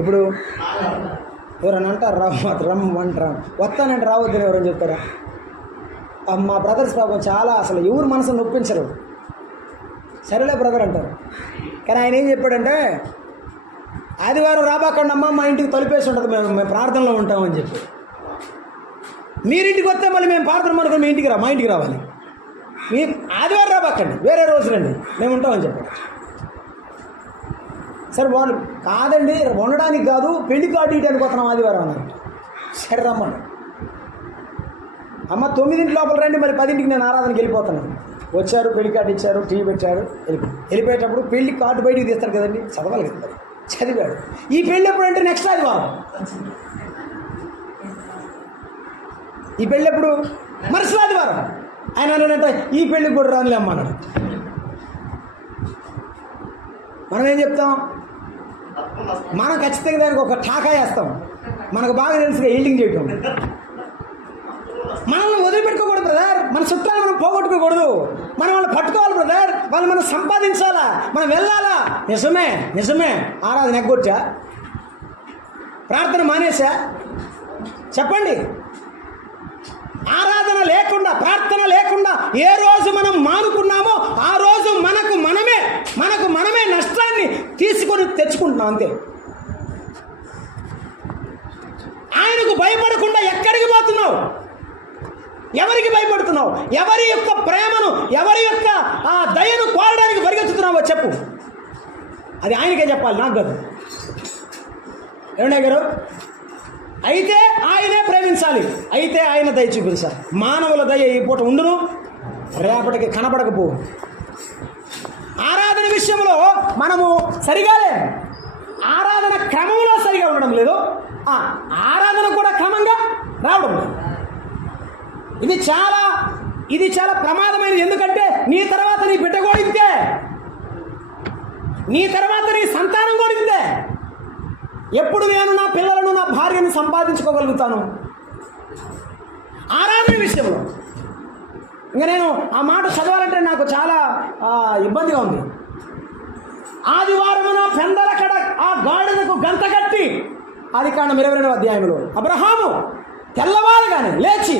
ఇప్పుడు ఎవరైనా అంటారు రమ్మంటారా? వస్తానంటే రావద్దని ఎవరైనా చెప్తారా? మా బ్రదర్స్ పాపం చాలా అసలు ఎవరు మనసును నొప్పించరు. సరేలే బ్రదర్ అంటారు. కానీ ఆయన ఏం చెప్పాడంటే, ఆదివారం రాబాకండి అమ్మ, మా ఇంటికి తలుపేసి ఉంటుంది, మేము ప్రార్థనలో ఉంటామని చెప్పి. మీరింటికి వస్తే మళ్ళీ మేము ప్రార్థన మనకు మా ఇంటికి రావాలి. మీ ఆదివారం రాబాకండి, వేరే రోజు రండి, మేము ఉంటామని చెప్పాడు. సరే వాళ్ళు కాదండి, ఉండడానికి కాదు, పెళ్లి కార్డు ఇయడానికి వస్తున్నాం ఆదివారం అన్నారు. సరే రమ్మను అమ్మ, 9 లోపల రండి, మరి 10 నేను ఆరాధనకి వెళ్ళిపోతున్నాను. వచ్చారు, పెళ్లి కార్డు ఇచ్చారు, టీవీ పెట్టారు, వెళ్ళిపోయేటప్పుడు పెళ్లి కార్డు బయటికి తీస్తారు కదండి, చదవాలి కదా. చదివాడు. ఈ పెళ్ళి ఎప్పుడు అంటే నెక్స్ట్ ఆదివారం. ఈ పెళ్ళి ఎప్పుడు? మరుసటి ఆదివారం. ఆయన అన్నాడంటే ఈ పెళ్ళికి కూడా రానులే అమ్మ అన్నాడు. మనం ఏం చెప్తాం? మనం ఖచ్చితంగా దానికి ఒక ఠాకా వేస్తాం. మనకు బాగా తెలుసుగా ఎయిటింగ్ చేయటం. మనల్ని వాళ్ళు మనం సంపాదించాలా, మనం వెళ్ళాలా. నిజమే నిజమే. ఆరాధన ఎగ్గొట్టా, ప్రార్థన మానేసా చెప్పండి. ఆరాధన లేకుండా, ప్రార్థన లేకుండా ఏ రోజు మనం మానుకున్నామో ఆ రోజు మనకు మనమే నష్టాన్ని తీసుకొని తెచ్చుకుంటున్నాం అంతే. ఆయనకు భయపడకుండా ఎక్కడికి పోతున్నావు? ఎవరికి భయపడుతున్నావు? ఎవరి యొక్క ప్రేమను, ఎవరి యొక్క ఆ దయను కోరడానికి పరిగెత్తుతున్నావో చెప్పు. అది ఆయనకే చెప్పాలి, నాకు కాదు. ఏమన్నా గారు? అయితే ఆయనే ప్రేమించాలి, అయితే ఆయన దయ చూపించాలి. మానవుల దయ ఈ పూట ఉండును, రేపటికి కనపడకపోవు. ఆరాధన విషయంలో మనము సరిగాలే, ఆరాధన క్రమంలో సరిగా ఉండడం లేదు, ఆరాధన కూడా క్రమంగా రావడం లేదు. ఇది చాలా ప్రమాదమైనది. ఎందుకంటే నీ తర్వాత నీ బిడ్డ కూడా ఇంతే, నీ తర్వాత నీ సంతానం కూడా ఇంతే. ఎప్పుడు నేను నా పిల్లలను, నా భార్యను సంపాదించుకోగలుగుతాను? ఆరాధన విషయంలో ఇంకా నేను ఆ మాట చదవాలంటే నాకు చాలా ఇబ్బందిగా ఉంది. ఆదివారమున పెందల కడ ఆ గాడిదకు గంత కట్టి, ఆదికాండం 22వ అధ్యాయంలో అబ్రహాము తెల్లవారుగానే లేచి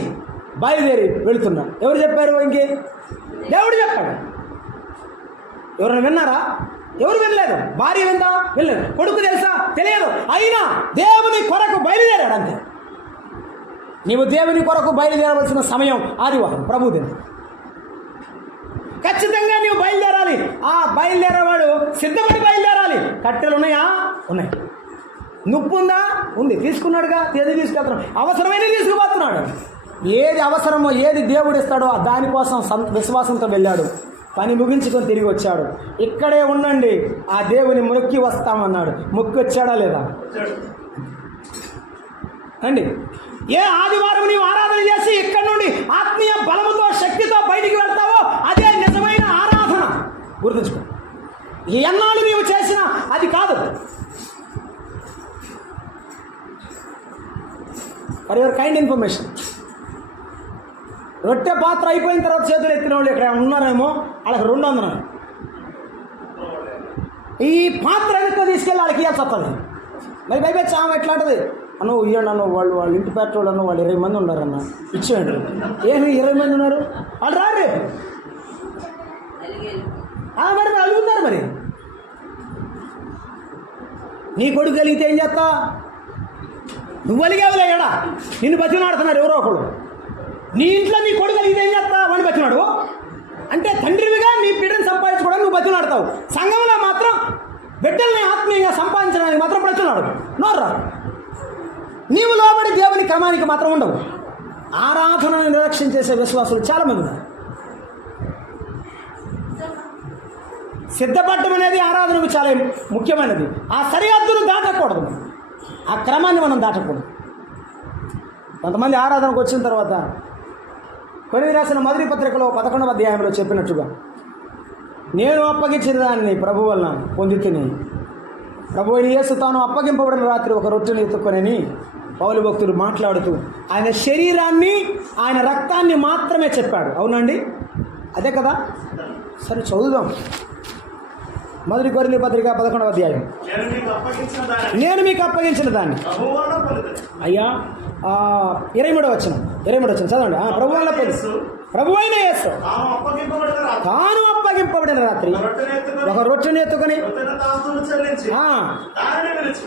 బయలుదేరి వెళుతున్నాడు. ఎవరు చెప్పారు? ఇంకే దేవుడు చెప్పాడు. ఎవరైనా విన్నారా? ఎవరు వినలేదు. భార్య విందా? వినలేదు. కొడుకు తెలుసా? తెలియదు. అయినా దేవుని కొరకు బయలుదేరాడు అంతే. నీవు దేవుని కొరకు బయలుదేరవలసిన సమయం ఆదివారం, ప్రభు దినం. ఖచ్చితంగా నీవు బయలుదేరాలి. ఆ బయలుదేరేవాడు సిద్ధపడి బయలుదేరాలి. కట్టెలు ఉన్నాయా? ఉన్నాయి. నొప్పు ఉందా? ఉంది. తీసుకున్నాడుగా, ఏది తీసుకెళ్తున్నాడు? అవసరమైన తీసుకుపోతున్నాడు. ఏది అవసరమో, ఏది దేవుడు ఇస్తాడో దానికోసం విశ్వాసంతో వెళ్ళాడు. పని ముగించుకొని తిరిగి వచ్చాడు. ఇక్కడే ఉండండి, ఆ దేవుని మొక్కి వస్తామన్నాడు. మొక్కి వచ్చాడా లేదా అండి? ఏ ఆదివారం నీవు ఆరాధన చేసి ఇక్కడి నుండి ఆత్మీయ బలముతో, శక్తితో బయటికి వెళ్తావో అదే నిజమైన ఆరాధన. గుర్తుంచుకో. ఎన్నాళ్ళు నీవు చేసినా అది కాదు. ఫర్ యువర్ కైండ్ ఇన్ఫర్మేషన్, రొట్టె పాత్ర అయిపోయిన తర్వాత చేతులు ఎత్తిన వాళ్ళు ఇక్కడ ఉన్నారేమో, వాళ్ళకి 200. ఈ పాత్ర ఎక్కువ తీసుకెళ్ళి వాళ్ళకి ఇవ్వాల్సి వస్తుంది. మరి భయపెచ్చి ఆమె ఎట్లా అంటుంది? నువ్వు ఇవ్వండి అన్న, వాళ్ళ ఇంటి పేటోళ్ళు అన్న, వాళ్ళు 20 మంది ఉన్నారన్న, ఇచ్చేయండి. ఏమి 20 మంది ఉన్నారు? వాళ్ళు రారు రేపు. మరి అడుగుతారు. మరి నీ కొడుకు కలిగితే ఏం చేస్తా? నువ్వు అలిగేవులే ఎడా, నిన్ను బతినాడుతున్నారు ఎవరో ఒకడు. నీ ఇంట్లో నీ కొడుకు కలిగితే ఏం చేస్తా? వాడిని బతినాడు. అంటే తండ్రివిగా నీ బిడ్డను సంపాదించుకోవడానికి నువ్వు బతినాడుతావు. సంఘంలో మాత్రం బిడ్డల్ని ఆత్మీయంగా సంపాదించడానికి మాత్రం బతినాడు. నోర్రా. నీవు లోబడి దేవుని క్రమానికి మాత్రం ఉండవు. ఆరాధనను నిర్లక్ష్యం చేసే విశ్వాసులు చాలామంది ఉన్నారు. సిద్ధపడడం అనేది ఆరాధనకు చాలా ముఖ్యమైనది. ఆ సరిహద్దును దాటకూడదు, ఆ క్రమాన్ని మనం దాటకూడదు. కొంతమంది ఆరాధనకు వచ్చిన తర్వాత కొన్ని రాసిన మొదటి పత్రికలో 11వ అధ్యాయంలో చెప్పినట్టుగా, నేను అప్పగించిన దాన్ని ప్రభు వలన పొంది తిని, ప్రభు అయిన యేసు తాను అప్పగింపబడిన రాత్రి ఒక రొట్టెని ఎత్తుకొనని పౌలు భక్తుడు మాట్లాడుతూ ఆయన శరీరాన్ని, ఆయన రక్తాన్ని మాత్రమే చెప్పాడు. అవునండి, అదే కదా? సరే చదువుదాం. మొదటి కొరింథీ పత్రిక 11వ అధ్యాయం. నేను మీకు అప్పగించిన దాన్ని, అయ్యా 23వ వచనం చదవండి. ప్రభు వల్ల ప్రభు అయిన యేసు తాను అప్పగింపబడిన రాత్రి ఒక రొట్టెని ఎత్తుకొని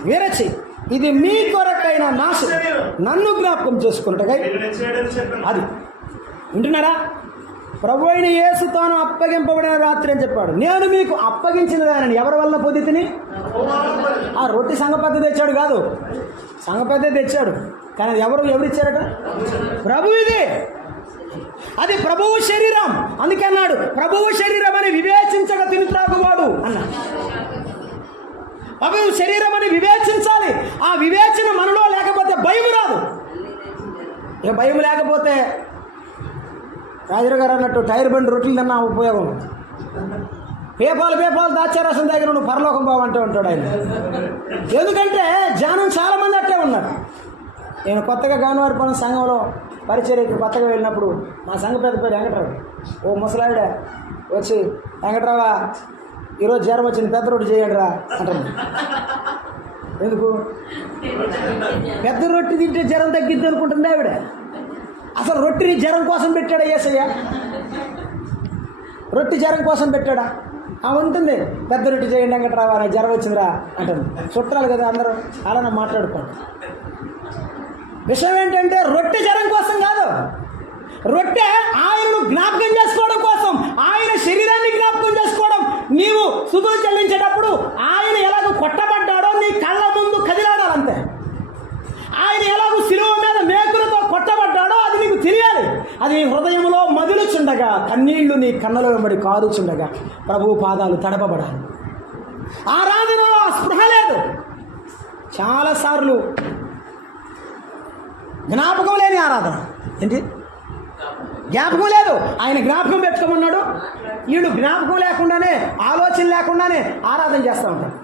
విరచి, ఇది మీ కొరకైన నన్ను జ్ఞాపకం చేసుకున్నట్టుగా. అది వింటున్నారా? ప్రభు అయిన యేసు తాను అప్పగింపబడిన రాత్రి అని చెప్పాడు. నేను మీకు అప్పగించిన దానిని ఎవరి వల్ల పొంది తిని? ఆ రొట్టె సంఘ పెద్ద తెచ్చాడు కాదు, సంఘ పెద్ద తెచ్చాడు. కానీ ఎవరిచ్చారట? ప్రభు. ఇది అది ప్రభువు శరీరం. అందుకే అన్నాడు, ప్రభువు శరీరం అని వివేచించక తిని త్రాగువాడు అన్నాడు. ప్రభువు శరీరం అని వివేచించాలి. ఆ వివేచన మనలో లేకపోతే భయం రాదు. ఇక భయం లేకపోతే రాజుగారు గారు అన్నట్టు టైర్ బండి రొట్టెలు తిన్నా ఉపయోగం. పేపాలు దాచారసం దగ్గర నువ్వు పరలోకం పోవంటూ ఉంటాడు ఆయన. ఎందుకంటే జనం చాలామంది అట్లే ఉన్నారు. నేను కొత్తగా గవర్నమెంట్ సంఘంలో పరిచర్యకి కొత్తగా వెళ్ళినప్పుడు మా సంఘ పెద్ద పేరు వెంకటరావు, ఓ ముసలావిడ వచ్చి, వెంకటరావా ఈరోజు జ్వరం వచ్చింది, పెద్ద రొట్టె చేయండి రా అంటారు. ఎందుకు? పెద్ద రొట్టె తింటే జ్వరం తగ్గిద్ది అనుకుంటుంది ఆవిడ. అసలు రొట్టెని జ్వరం కోసం పెట్టాడా యేసయ్య? రొట్టె జ్వరం కోసం పెట్టాడా? ఉంటుంది, పెద్ద రొట్టె చేయండి వెంకటరావా, నాకు జ్వరం వచ్చిందిరా అంటుంది. చుట్టాలు కదా అందరూ, అలానే మాట్లాడుకోండి. విషయం ఏంటంటే రొట్టె జ్వరం కోసం కాదు, రొట్టె ఆయనను జ్ఞాపకం చేసుకోవడం కోసం, ఆయన శరీరాన్ని జ్ఞాపకం చేసుకోవడం. నీవు స్తుతులు చెల్లించేటప్పుడు ఆయన ఎలాగో కొట్టబడ్డాడో నీ కళ్ళ ముందు కదిలాడాలంతే. ఆయన ఎలాగో శిలువ మీద మేకులతో కొట్టబడ్డాడో అది నీకు తెలియాలి. అది నీ హృదయంలో మదులుచుండగా, కన్నీళ్లు నీ కన్నుల వెంబడి కారుచుండగా ప్రభువు పాదాలు తడపబడాలి. ఆరాధనలో స్పృహ లేదు. చాలాసార్లు జ్ఞాపకం లేని ఆరాధన. ఏంటి? జ్ఞాపకం లేదు. ఆయన జ్ఞాపకం పెట్టుకోమన్నాడు, వీడు జ్ఞాపకం లేకుండానే, ఆలోచన లేకుండానే ఆరాధన చేస్తూ ఉంటాడు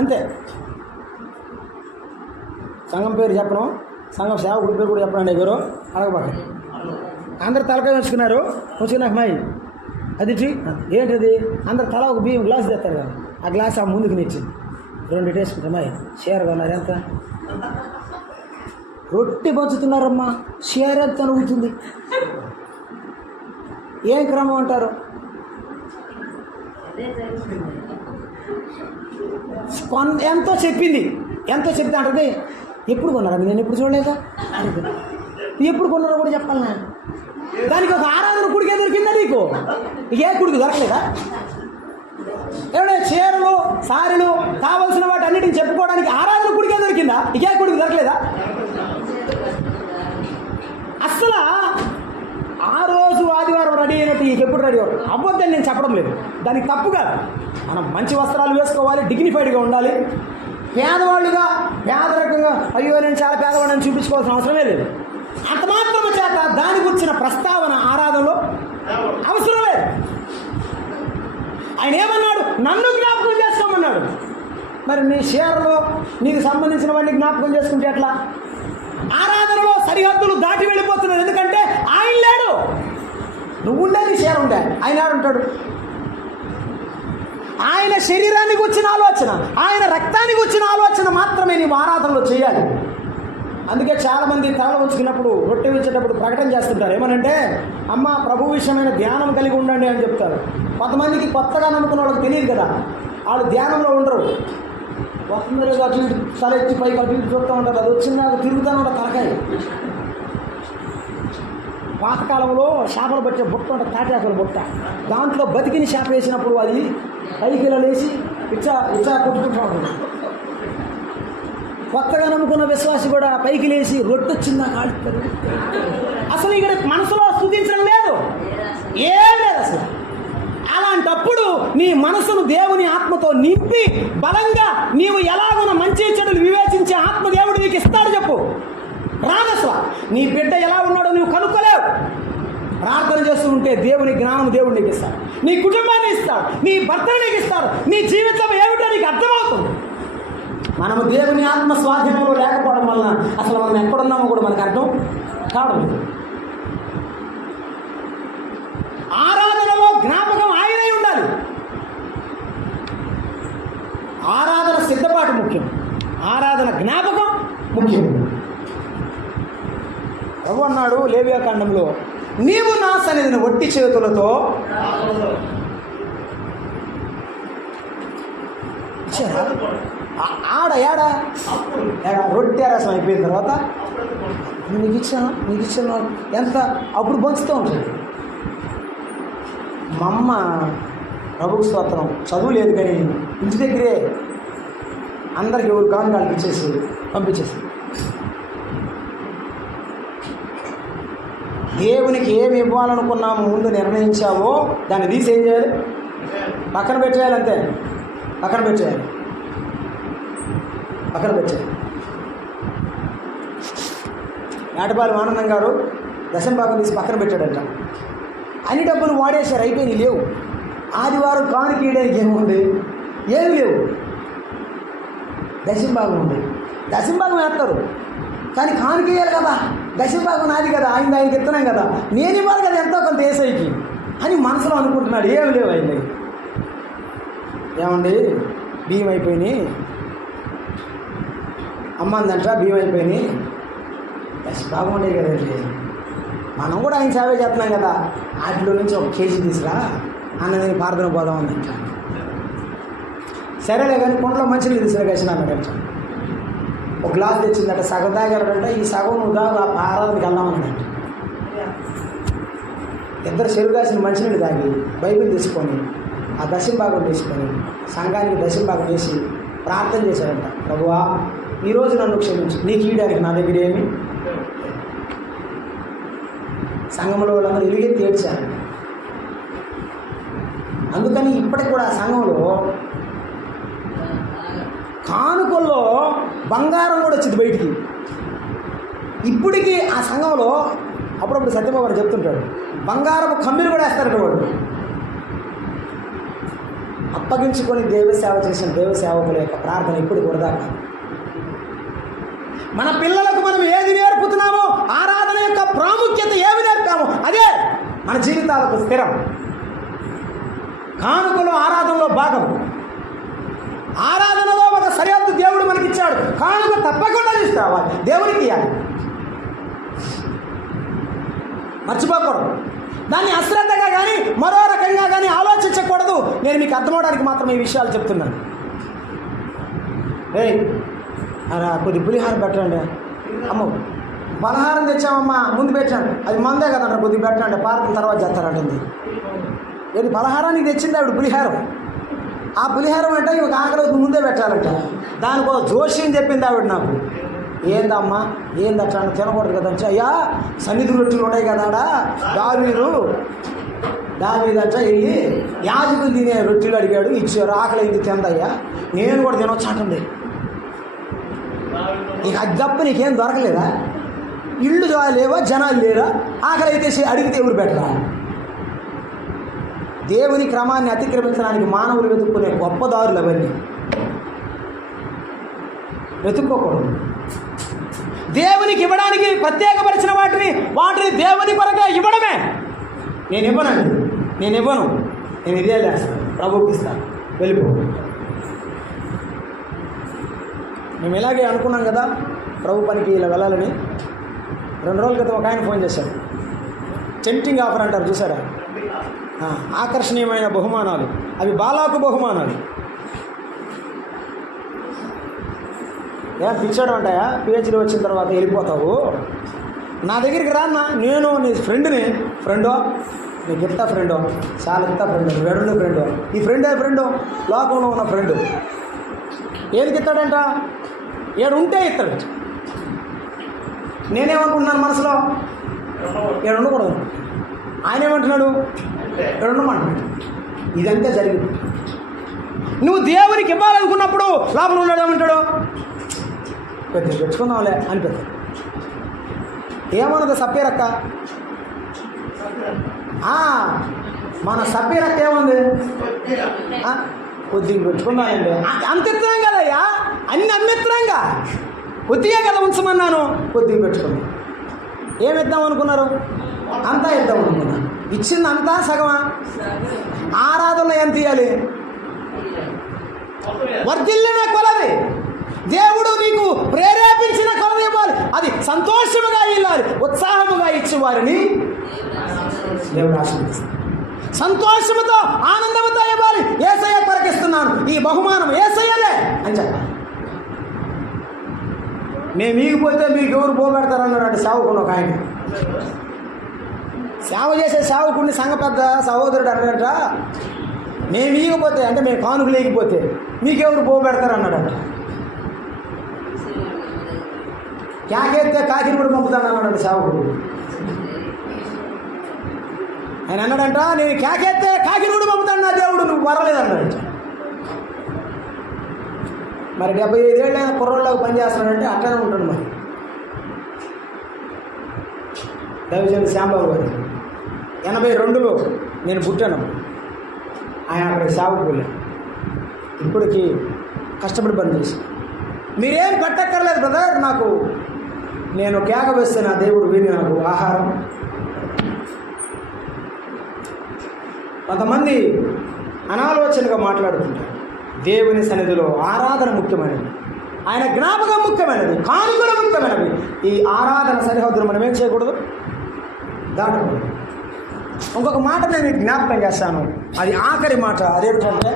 అంతే. సంఘం పేరు చెప్పడం, సంఘం సేవకుడి పేరు కూడా చెప్పండి. ఎవరో అడగబాక. అందరు తలకాయ ఉంచుకున్నారు. ఉంచుకున్నాక మాయి అది ఏంటిది? అందరు తల ఒక బియ్యం గ్లాస్ తెస్తారు కదా, ఆ గ్లాస్ ఆ ముందుకు నిచ్చింది. 2 టేసుకుంటాం. మాయి షేర్గా ఉన్నారు. ఎంత రొట్టె పంచుతున్నారమ్మా, షేర్ ఎంత అనుగుతుంది? ఏం క్రమం అంటారు? ఎంతో చెప్పింది, ఎంతో చెప్తే అంటది. ఎప్పుడు కొన్నారా? నేను ఎప్పుడు చూడలేదా? ఎప్పుడు కొన్నారో కూడా చెప్పాలి. నేను దానికి ఒక ఆరాధన కుడికే దొరికిందా నీకు? ఏ కుడికి దొరకలేదా? ఏమైనా చీరలు సారీలు కావలసిన వాటి అన్నిటిని చెప్పుకోవడానికి ఆరాధన కుడికే దొరికిందా? ఇకే కుడికి దొరకలేదా? అస్సలు ఆ రోజు ఆదివారం రెడీ అయినట్టు ఎప్పుడు రెడీ అవ్వద్దని నేను చెప్పడం లేదు, దానికి తప్పు కాదు. మనం మంచి వస్త్రాలు వేసుకోవాలి, డిగ్నిఫైడ్గా ఉండాలి. పేదవాళ్ళుగా పేదరకంగా అయ్యో నేను చాలా పేదవాళ్ళని చూపించుకోవాల్సిన అవసరమే లేదు. అంత మాత్రమే చేత దాని గురించిన ప్రస్తావన ఆరాధనలో అవసరం లేదు. ఆయన ఏమన్నాడు? నన్ను జ్ఞాపకం చేసుకోమన్నాడు. మరి నీ షేర్లో నీకు సంబంధించినవన్నీ జ్ఞాపకం చేసుకుంటే ఎట్లా? ఆరాధనలో సరిహద్దులు దాటి వెళ్ళిపోతున్నారు. ఎందుకంటే ఆయన లేడు. నువ్వు ఉండే నీ షేర్ ఉండే, ఆయన ఏడుంటాడు? ఆయన శరీరానికి వచ్చిన ఆలోచన, ఆయన రక్తానికి వచ్చిన ఆలోచన మాత్రమే నీవు ఆరాధనలో చేయాలి. అందుకే చాలామంది తల ఉంచుకున్నప్పుడు రొట్టె ఇచ్చేటప్పుడు ప్రకటన చేస్తుంటారు. ఏమనంటే, అమ్మ ప్రభు విషయమైన ధ్యానం కలిగి ఉండండి అని చెప్తారు. కొంతమందికి కొత్తగా నమ్ముకున్న వాళ్ళకి తెలియదు కదా, వాళ్ళు ధ్యానంలో ఉండరు. వస్తుందో అటు ఇటు తల ఎత్తి పైకి అటు ఇటు చూస్తూ ఉంటారు. అది వచ్చిందా తిరుగుతూ ఉంటారు తలకాయ. పాతకాలంలో చేపలు పట్టే బుట్ట ఉంటుంది, తాటాకుల బుట్ట. దాంట్లో బతికిని చేప వేసినప్పుడు అది పైకి లేచి ఇచ్చా కొట్టుకుంటూ ఉంటుంది. కొత్తగా నమ్ముకున్న విశ్వాసి కూడా పైకి లేచి రొట్టె వచ్చిందా కాడుతారు. అసలు ఇక్కడ మనసులో స్తుతించడం లేదు, ఏం లేదు అసలు. అలాంటప్పుడు నీ మనసును దేవుని ఆత్మతో నింపి బలంగా నీవు ఎలాగున్న మంచి చెడులు వివేచించే ఆత్మ దేవుడు నీకు ఇస్తాడు. చెప్పు, రాదసలు నీ బిడ్డ ఎలా ఉన్నాడో నువ్వు కనుక్కోలేవు. ప్రార్థన చేస్తూ ఉంటే దేవుని జ్ఞానం దేవుడు నీకు ఇస్తాడు, నీ కుటుంబాన్ని ఇస్తాడు, నీ భర్తను నీకు ఇస్తాడు, నీ జీవితం ఏమిటో నీకు అర్థమవుతుంది. మనము దేవుని ఆత్మ స్వాధీనంలో లేకపోవడం వలన అసలు మనం ఎక్కడున్నామో కూడా మనకు అర్థం కావడం. ఆరాధనలో జ్ఞాపకం ఆయనై ఉండాలి. ఆరాధన సిద్ధపాటు ముఖ్యం, ఆరాధన జ్ఞాపకం ముఖ్యం. ప్రభు అన్నాడు లేవియాకాండంలో, నీవు నా సన్నిధిని ఒట్టి చేతులతో ఇచ్చారా? ఏడా రొట్టె రసం అయిపోయిన తర్వాత నీకు ఇచ్చిన ఎంత అప్పుడు పంచుతూ ఉంటుంది. మా అమ్మ ప్రభుకు స్తోత్రం చదువు లేదు కానీ ఇంటి దగ్గరే అందరికి ఎవరు కానుకాలకి ఇచ్చేసి పంపించేసి, దేవునికి ఏమి ఇవ్వాలనుకున్నాము ముందు నిర్ణయించావో దాన్ని తీసి ఏం చేయాలి? పక్కన పెట్టేయాలి. అంతే, పక్కన పెట్టేయాలి. నాటపాలి ఆనందం గారు దశంభాగం తీసి పక్కన పెట్టాడంట. అన్ని డబ్బులు వాడేశారు, అయిపోయినాయి, లేవు. ఆదివారం కానుక ఇవ్వడానికి ఏముంది? ఏమి లేవు. దశంభాగం ఉంది, దశంభాగం వేస్తారు కానీ కానుక ఇవ్వాలి కదా. దశభాగం నాది కదా, ఆయనకి ఇస్తున్నాం కదా, నేను ఇవ్వాలి కదా ఎంతో కొంత ఏసైకి అని మనసులో అనుకుంటున్నాడు. ఏమి లేవు ఆయన. ఏమండి బియ్యం అయిపోయినాయి, అమ్మందంట బియ్యం అయిపోయినాయి, దశభాగం ఉండేవి కదండి, మనం కూడా ఆయన సేవ చేస్తున్నాం కదా, వాటిలో నుంచి 1 కేజీ తీసురా అన్నదని ప్రార్థన పోదాం అందంట. సరేలే కానీ కొండలో మంచినీళ్ళు తీసుకురా కలిసిన అన్నాడంట. 1 గ్లాస్ తెచ్చిందట, సగం తాగారంట. ఈ సగం నువ్వు తాగు, ఆరాధనకి వెళ్దామన్నాడంట. ఇద్దరు చెరువు కాసిన మంచినీళ్ళు తాగి బైబిల్ తీసుకొని ఆ దశంభాగం తీసుకొని సంఘానికి దశంభాగం చేసి ప్రార్థన చేశాడంట. ప్రభువా ఈరోజు నన్ను క్షమించు, నీకు ఈయడానికి నా దగ్గర ఏమి. సంఘంలో వాళ్ళందరూ ఎలుగెత్తి ఏడ్చారు. అందుకని ఇప్పటికి కూడా ఆ సంఘంలో కానుకల్లో బంగారం కూడా వచ్చింది బయటికి. ఇప్పటికీ ఆ సంఘంలో అప్పుడప్పుడు సత్యబాబు గారు చెప్తుంటాడు, బంగారపు కమ్మిలు కూడా వేస్తారట వాళ్ళు. అప్పగించుకొని దేవసేవ చేసిన దేవసేవకుల యొక్క ప్రార్థన ఇప్పుడు కూడా మన పిల్లలకు మనం ఏది నేర్పుతున్నామో, ఆరాధన యొక్క ప్రాముఖ్యత ఏమి నేర్పామో అదే మన జీవితాలకు స్థిరం. కానుకలు ఆరాధనలో భాగం. ఆరాధనలో ఒక సరిహద్దు దేవుడు మనకిచ్చాడు. కానుక తప్పకుండా తీసుకురావాలి, దేవునికి ఇవ్వాలి, మర్చిపోకూడదు. దాన్ని అశ్రద్ధగా కానీ మరో రకంగా కానీ ఆలోచించకూడదు. నేను మీకు అర్థమవడానికి మాత్రం ఈ విషయాలు చెప్తున్నాను. కొద్ది పులిహారం పెట్టండి. అమ్మ పలహారం తెచ్చామమ్మా, ముందు పెట్టండి, అది మందే కదంట, కొద్దిగా పెట్టండి, పార్కుల తర్వాత చేస్తారంటుంది. ఏది పలహారానికి తెచ్చింది ఆవిడ పులిహారం. ఆ పులిహారం అంటే ఇవి ఆకలికి ముందే పెట్టాలంట. దానికో జోషి అని చెప్పింది ఆవిడ నాకు. ఏందమ్మా ఏందట తినకూడదు కదంటే, అయ్యా సన్నిధి రొట్టెలు ఉన్నాయి కదా దావీదంట వెళ్ళి యాజకులు తినే రొట్టెలు అడిగాడు, ఇచ్చారు, ఆకలి అయింది తిందయ్యా, నేను కూడా తినొచ్చు అంటుంది. ఇక అది తప్ప నీకేం దొరకలేదా? ఇళ్ళు లేవా, జనాలు లేరా, ఆకలి అయితే అడిగితే ఎవరు పెట్టరా? దేవుని క్రమాన్ని అతిక్రమించడానికి మానవులు వెతుక్కునే గొప్ప దారులు అవన్నీ. వెతుక్కోకూడదు. దేవునికి ఇవ్వడానికి ప్రత్యేకపరిచిన వాటిని దేవుని కొరకే ఇవ్వడమే. నేను ఇవ్వను, నేను ఇదే లేస్తాను, ప్రభుకి ఇస్తాను, వెళ్ళిపో. మేము ఇలాగే అనుకున్నాం కదా ప్రభు పనికి ఇలా వెళ్ళాలని. 2 రోజుల క్రితం ఒక ఆయన ఫోన్ చేశాడు. టెంప్టింగ్ ఆఫర్ అంటారు చూసారా, ఆకర్షణీయమైన బహుమానాలు, అవి బాలాకు బహుమానాలు. పిచ్చాడు అంటాయా, పిహెచ్డీ వచ్చిన తర్వాత వెళ్ళిపోతావు, నా దగ్గరికి రాన్నా, నేను నీ ఫ్రెండో నీకు ఇస్తా, ఫ్రెండో చాలా ఇస్తా, ఫ్రెండ్ వెడు ఫ్రెండో, ఈ ఫ్రెండో లోకంలో ఉన్న ఫ్రెండు ఏదికి ఇస్తాడంట, ఏడుంటే ఇస్తాడు. నేనేమనుకుంటున్నాను మనసులో, ఏడుండకూడదు. ఆయన ఏమంటున్నాడు, ఏడుండమంటున్నాడు. ఇదంతా జరిగింది. నువ్వు దేవునికి ఇవ్వాలనుకున్నప్పుడు లోపల ఉన్నాడు ఏమంటాడు, పెద్ద తెచ్చుకుందాంలే అనిపిస్తుంది. ఏమన్నది సప్పేరక్క, మన సప్పేరక్క ఏముంది, కొద్దిగా పెట్టుకున్నానండి, అంత ఇస్తున్నాం కదయ్యా, అన్ని అమ్మిస్తున్నాంగా, కొద్దిగా కదా ఉంచమన్నాను, కొద్దిగా పెట్టుకున్నాను. ఏమి ఇద్దాం అనుకున్నారు, అంతా ఇద్దాం అనుకున్నాను. ఇచ్చింది అంతా సగమా? ఆరాధనలో ఎంత ఇవ్వాలి? వర్ధిల్లిన కొలది, దేవుడు నీకు ప్రేరేపించిన కొలది ఇవ్వాలి. అది సంతోషముగా ఇవ్వాలి, ఉత్సాహముగా ఇచ్చేవారిని దేవుడు ఆశీర్వదిస్తాడు. సంతోషముతో ఆనందముతో ఇవ్వాలి. యేసయ్య కొరకిస్తున్నాను, ఈ బహుమానం యేసయ్యలే అని చెప్పాలి. మేము ఈగిపోతే మీకు ఎవరు పోగొడతారన్నాడు సేవకుడు ఒక ఆయన. సేవ చేసే సేవకుడిని సంఘ పెద్ద సహోదరుడు అన్నాడట, మేము ఈగిపోతే అంటే మేము కానుకలు లేకపోతే మీకెవరు పోగొడతారు అన్నాడట. క్యాకెత్తే కాకిని కూడా పంపుతాను అన్నాడు సేవకుడు. ఆయన అన్నాడంట, నేను క్యాకెత్తే కాకిని కూడా పంపుతాను నా దేవుడు, నువ్వు వరలేదన్నాడంట. మరి 75 ఏళ్ళ కుర్రోళ్ళకు పనిచేస్తాడంటే అట్లనే ఉంటాడు. మరి దైవజన్ శ్యాంబాబు గారు 82లో నేను పుట్టాను. ఆయన అక్కడ సేవకు వెళ్ళాను. ఇప్పటికి కష్టపడి పని చేసి, మీరేం పెట్టక్కర్లేదు బ్రదర్, నాకు నేను కేక వేస్తే నా దేవుడు విని నాకు ఆహారం. కొంతమంది అనాలోచనగా మాట్లాడుతుంటారు. దేవుని సన్నిధిలో ఆరాధన ముఖ్యమైనది, ఆయన జ్ఞాపకం ముఖ్యమైనది, కానుకలు ముఖ్యమైనవి. ఈ ఆరాధన సరిహద్దులు మనం ఏం చేయకూడదు, దాటకూడదు. ఇంకొక మాట నేను మీకు జ్ఞాపకం చేస్తాను, అది ఆఖరి మాట. అదేమిటంటే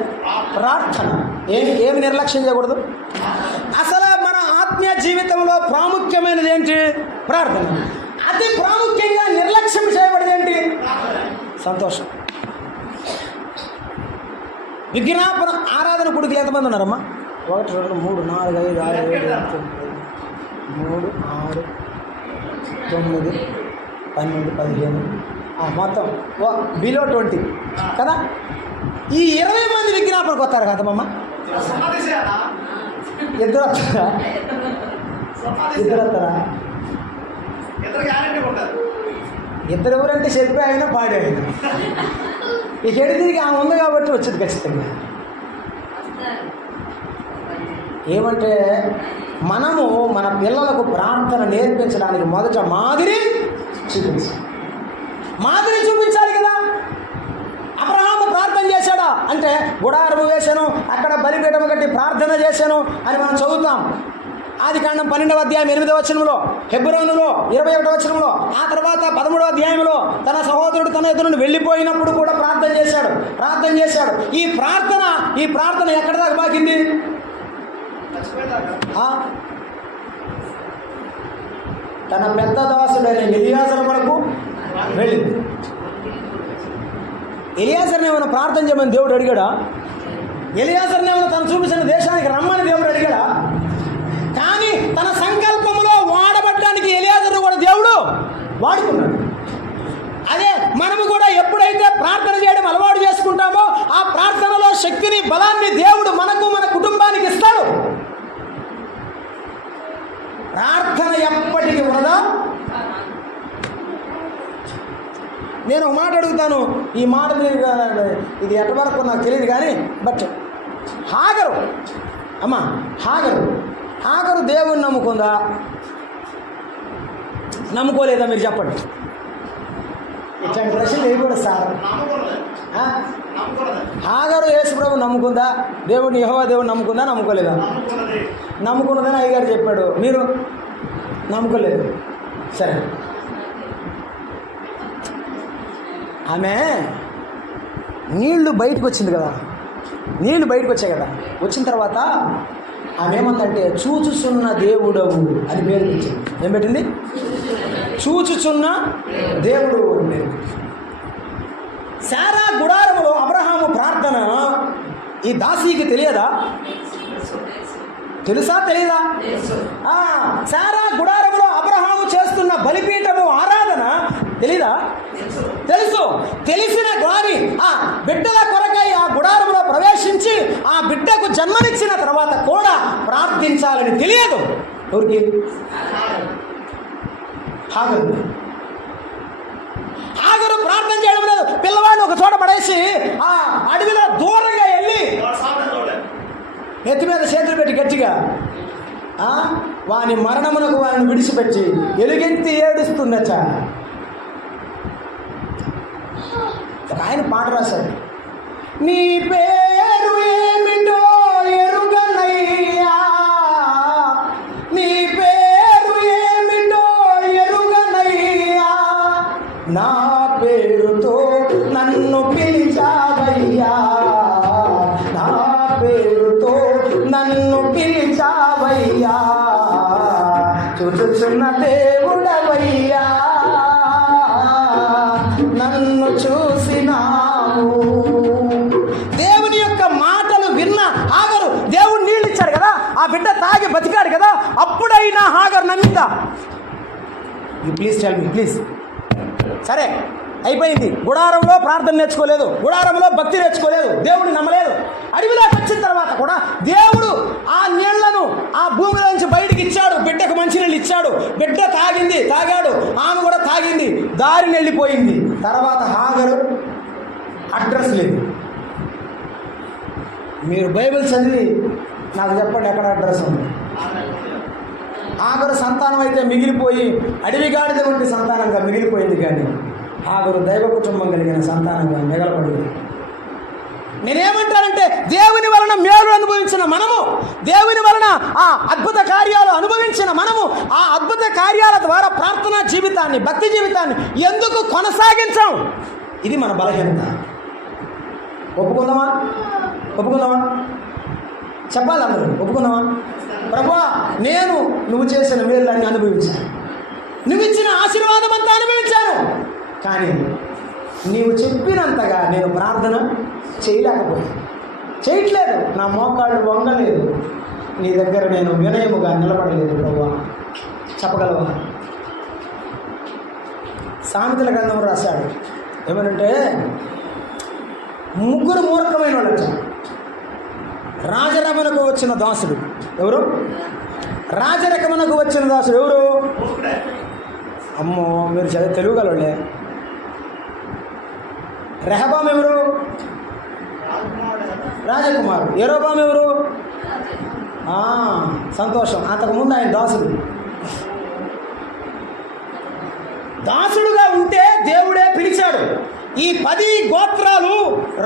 ప్రార్థన. ఏమి నిర్లక్ష్యం చేయకూడదు. అసలు మన ఆత్మీయ జీవితంలో ప్రాముఖ్యమైనది ఏంటి? ప్రార్థన. అతి ప్రాముఖ్యంగా నిర్లక్ష్యం చేయబడింది ఏంటి? సంతోషం. విజ్ఞాపన ఆరాధన గుడికి ఎంతమంది ఉన్నారమ్మా? 1 2 3 4 5 6 7 8 9 3 6 9 12 15 మొత్తం బిలో 20 కదా. ఈ 20 మంది విజ్ఞాపనకు వస్తారు కదమ్మా. ఇద్దరు వస్తారా? ఇద్దరు ఎవరంటే చెప్పి అయినా పాడి అయినా ఇక ఎడిదిరిగి ఆమె ఉంది కాబట్టి వచ్చింది ఖచ్చితంగా. ఏమంటే మనము మన పిల్లలకు ప్రార్థన నేర్పించడానికి మొదట మాదిరి చూపించాలి కదా. అబ్రహాము ప్రార్థన చేశాడా అంటే గుడారము వేశాను, అక్కడ బలిపీఠము కట్టి ప్రార్థన చేశాను అని మనం చదువుతాం. ఆదికాండం 12వ అధ్యాయం 8వ వచనంలో, హెబ్రోనులో 21వ వచనంలో, ఆ తర్వాత 13వ అధ్యాయంలో తన సహోదరుడు తన ఎదురు నుండి వెళ్ళిపోయినప్పుడు కూడా ప్రార్థన చేశాడు. ఈ ప్రార్థన ఎక్కడ దాకా బాగింది? తన పెద్ద దాసుడైన ఎలియాజరు వరకు వెళ్ళింది. ఎలియాజర్ని ఏమైనా ప్రార్థన చేయమని దేవుడు అడిగాడా? ఎలియాజర్ని ఏమైనా తను చూపించిన దేశానికి రమ్మని దేవుడు అడిగాడా? కానీ తన సంకల్పంలో వాడబడ్డానికి ఎలియాజర్ను కూడా దేవుడు వాడుకున్నాడు. అదే మనము కూడా ఎప్పుడైతే ప్రార్థన చేయడం అలవాటు చేసుకుంటామో ఆ ప్రార్థనలో శక్తిని, బలాన్ని దేవుడు మనకు, మన కుటుంబానికి ఇస్తాడు. ప్రార్థన ఎప్పటికీ వృధా. నేను ఒక మాట అడుగుతాను, ఈ మాట ఇది ఎంతవరకు నాకు తెలియదు కానీ, బట్ హాగరు దేవుని నమ్ముకుందా, నమ్ముకోలేదా? మీరు చెప్పండి. ఇట్లాంటి ప్రశ్నలు వేయకూడదు సార్. హాగరు యేసుప్రభు నమ్ముకుందా? దేవుడిని, యెహోవా దేవుడిని నమ్ముకుందా, నమ్ముకోలేదా? నమ్ముకున్నదని అయ్యగారు చెప్పాడు, మీరు నమ్ముకోలేదు. సరే, ఆమె నీళ్లు బయటకు వచ్చింది కదా, నీళ్లు బయటకు వచ్చాయి కదా. వచ్చిన తర్వాత ఆమె ఏమందంటే చూచుచున్న దేవుడవు అని పేరు పెట్టింది. ఏం పెట్టింది? చూచుచున్న దేవుడు. శారా గుడారములో అబ్రహాము ప్రార్థన ఈ దాసీకి తెలియదా? తెలుసా తెలీదా? శారా గుడారములో అబ్రహాము చేస్తున్న బలిపీఠము ఆరాధన తెలీదా? తెలుసు. తెలిసిన గాని ఆ బిడ్డల కొరకై ఆ గుడారంలో ప్రవేశించి ఆ బిడ్డకు జన్మనిచ్చిన తర్వాత కూడా ప్రార్థించాలని తెలియదు ఎవరికి? హాగరు ప్రార్థన చేయడం లేదు. పిల్లవాడిని ఒక చోట పడేసి ఆ అడవిలో దూరంగా వెళ్ళి ఎత్తి మీద చేతులు పెట్టి గట్టిగా వాని మరణమునకు వారిని విడిచిపెట్టి ఎలుగెత్తి ఏడుస్తున్నచ్చ. ఆయన పాట రాశాడు, నీ పేరు ఏమిటో ఎరుగనయ్యా, నీ పేరు ఏమిటో ఎరుగనయ్యా, నా పేరుతో నన్ను పిలిచావయ్యా, నా పేరుతో నన్ను పిలిచావయ్యా, చూచుచున్న దేవుడవయ్యా, నన్ను చూసినావు. దేవుని యొక్క మాటలు విన్న హాగరు, దేవుడు నీళ్ళు ఇచ్చాడు కదా, ఆ బిడ్డ తాగి బతికాడు కదా, అప్పుడైనా హాగరు నమ్మిందా? You please tell me please. సరే, అయిపోయింది. గుడారంలో ప్రార్థన నేర్చుకోలేదు, గుడారంలో భక్తి నేర్చుకోలేదు, దేవుడిని నమ్మలేదు. అడవిలోకి వచ్చిన తర్వాత కూడా దేవుడు ఆ నీళ్లను ఆ భూమిలోంచి బయటికి ఇచ్చాడు, బిడ్డకు మంచినీళ్ళు ఇచ్చాడు. బిడ్డ తాగాడు, ఆమె కూడా తాగింది, దారిని వెళ్ళిపోయింది. తర్వాత హాగరు అడ్రస్ లేదు. మీరు బైబిల్ చదివి నాకు చెప్పండి, ఎక్కడ అడ్రస్ ఉంది? ఆగరు సంతానం అయితే మిగిలిపోయి అడవిగాడిద వంటి సంతానంగా మిగిలిపోయింది, కానీ ఆగరు దైవ కుటుంబం కలిగిన సంతానంగా మిగలపడింది. నేనేమంటానంటే, దేవుని వలన మేలు అనుభవించిన మనము, దేవుని వలన ఆ అద్భుత కార్యాలు అనుభవించిన మనము, ఆ అద్భుత కార్యాల ద్వారా ప్రార్థనా జీవితాన్ని, భక్తి జీవితాన్ని ఎందుకు కొనసాగించాం? ఇది మన బలహీనత. ఒప్పుకుందామా? చెప్పాలి అందరూ. ఒప్పుకుందామా? ప్రభువా, నేను నువ్వు చేసిన మేలులన్నీ అనుభవించాను, నువ్వు ఇచ్చిన ఆశీర్వాదం అంతా అనుభవించాను, కానీ నీవు చెప్పినంతగా నేను ప్రార్థన చేయట్లేదు. నా మోకాళ్ళు వంగలేదు, నీ దగ్గర నేను వినయముగా నిలబడలేదు ప్రభువా. చెప్పగలవా? సామెతల గ్రంథం రాశాడు ఏమనంటే, ముగ్గురు మూర్ఖమైన వాళ్ళు వచ్చారు. రాజరమణకు వచ్చిన దాసుడు ఎవరు? రాజరకమనకు వచ్చిన దాసుడు ఎవరు? అమ్మో, మీరు చదివి తెలుగుగలవాళ్ళే. రెహబాం ఎవరు? రాజకుమారుడు. యెరోబాము ఎవరు? సంతోషం. అంతకుముందు ఆయన దాసుడుగా ఉంటే దేవుడే పిలిచాడు. ఈ 10 గోత్రాలు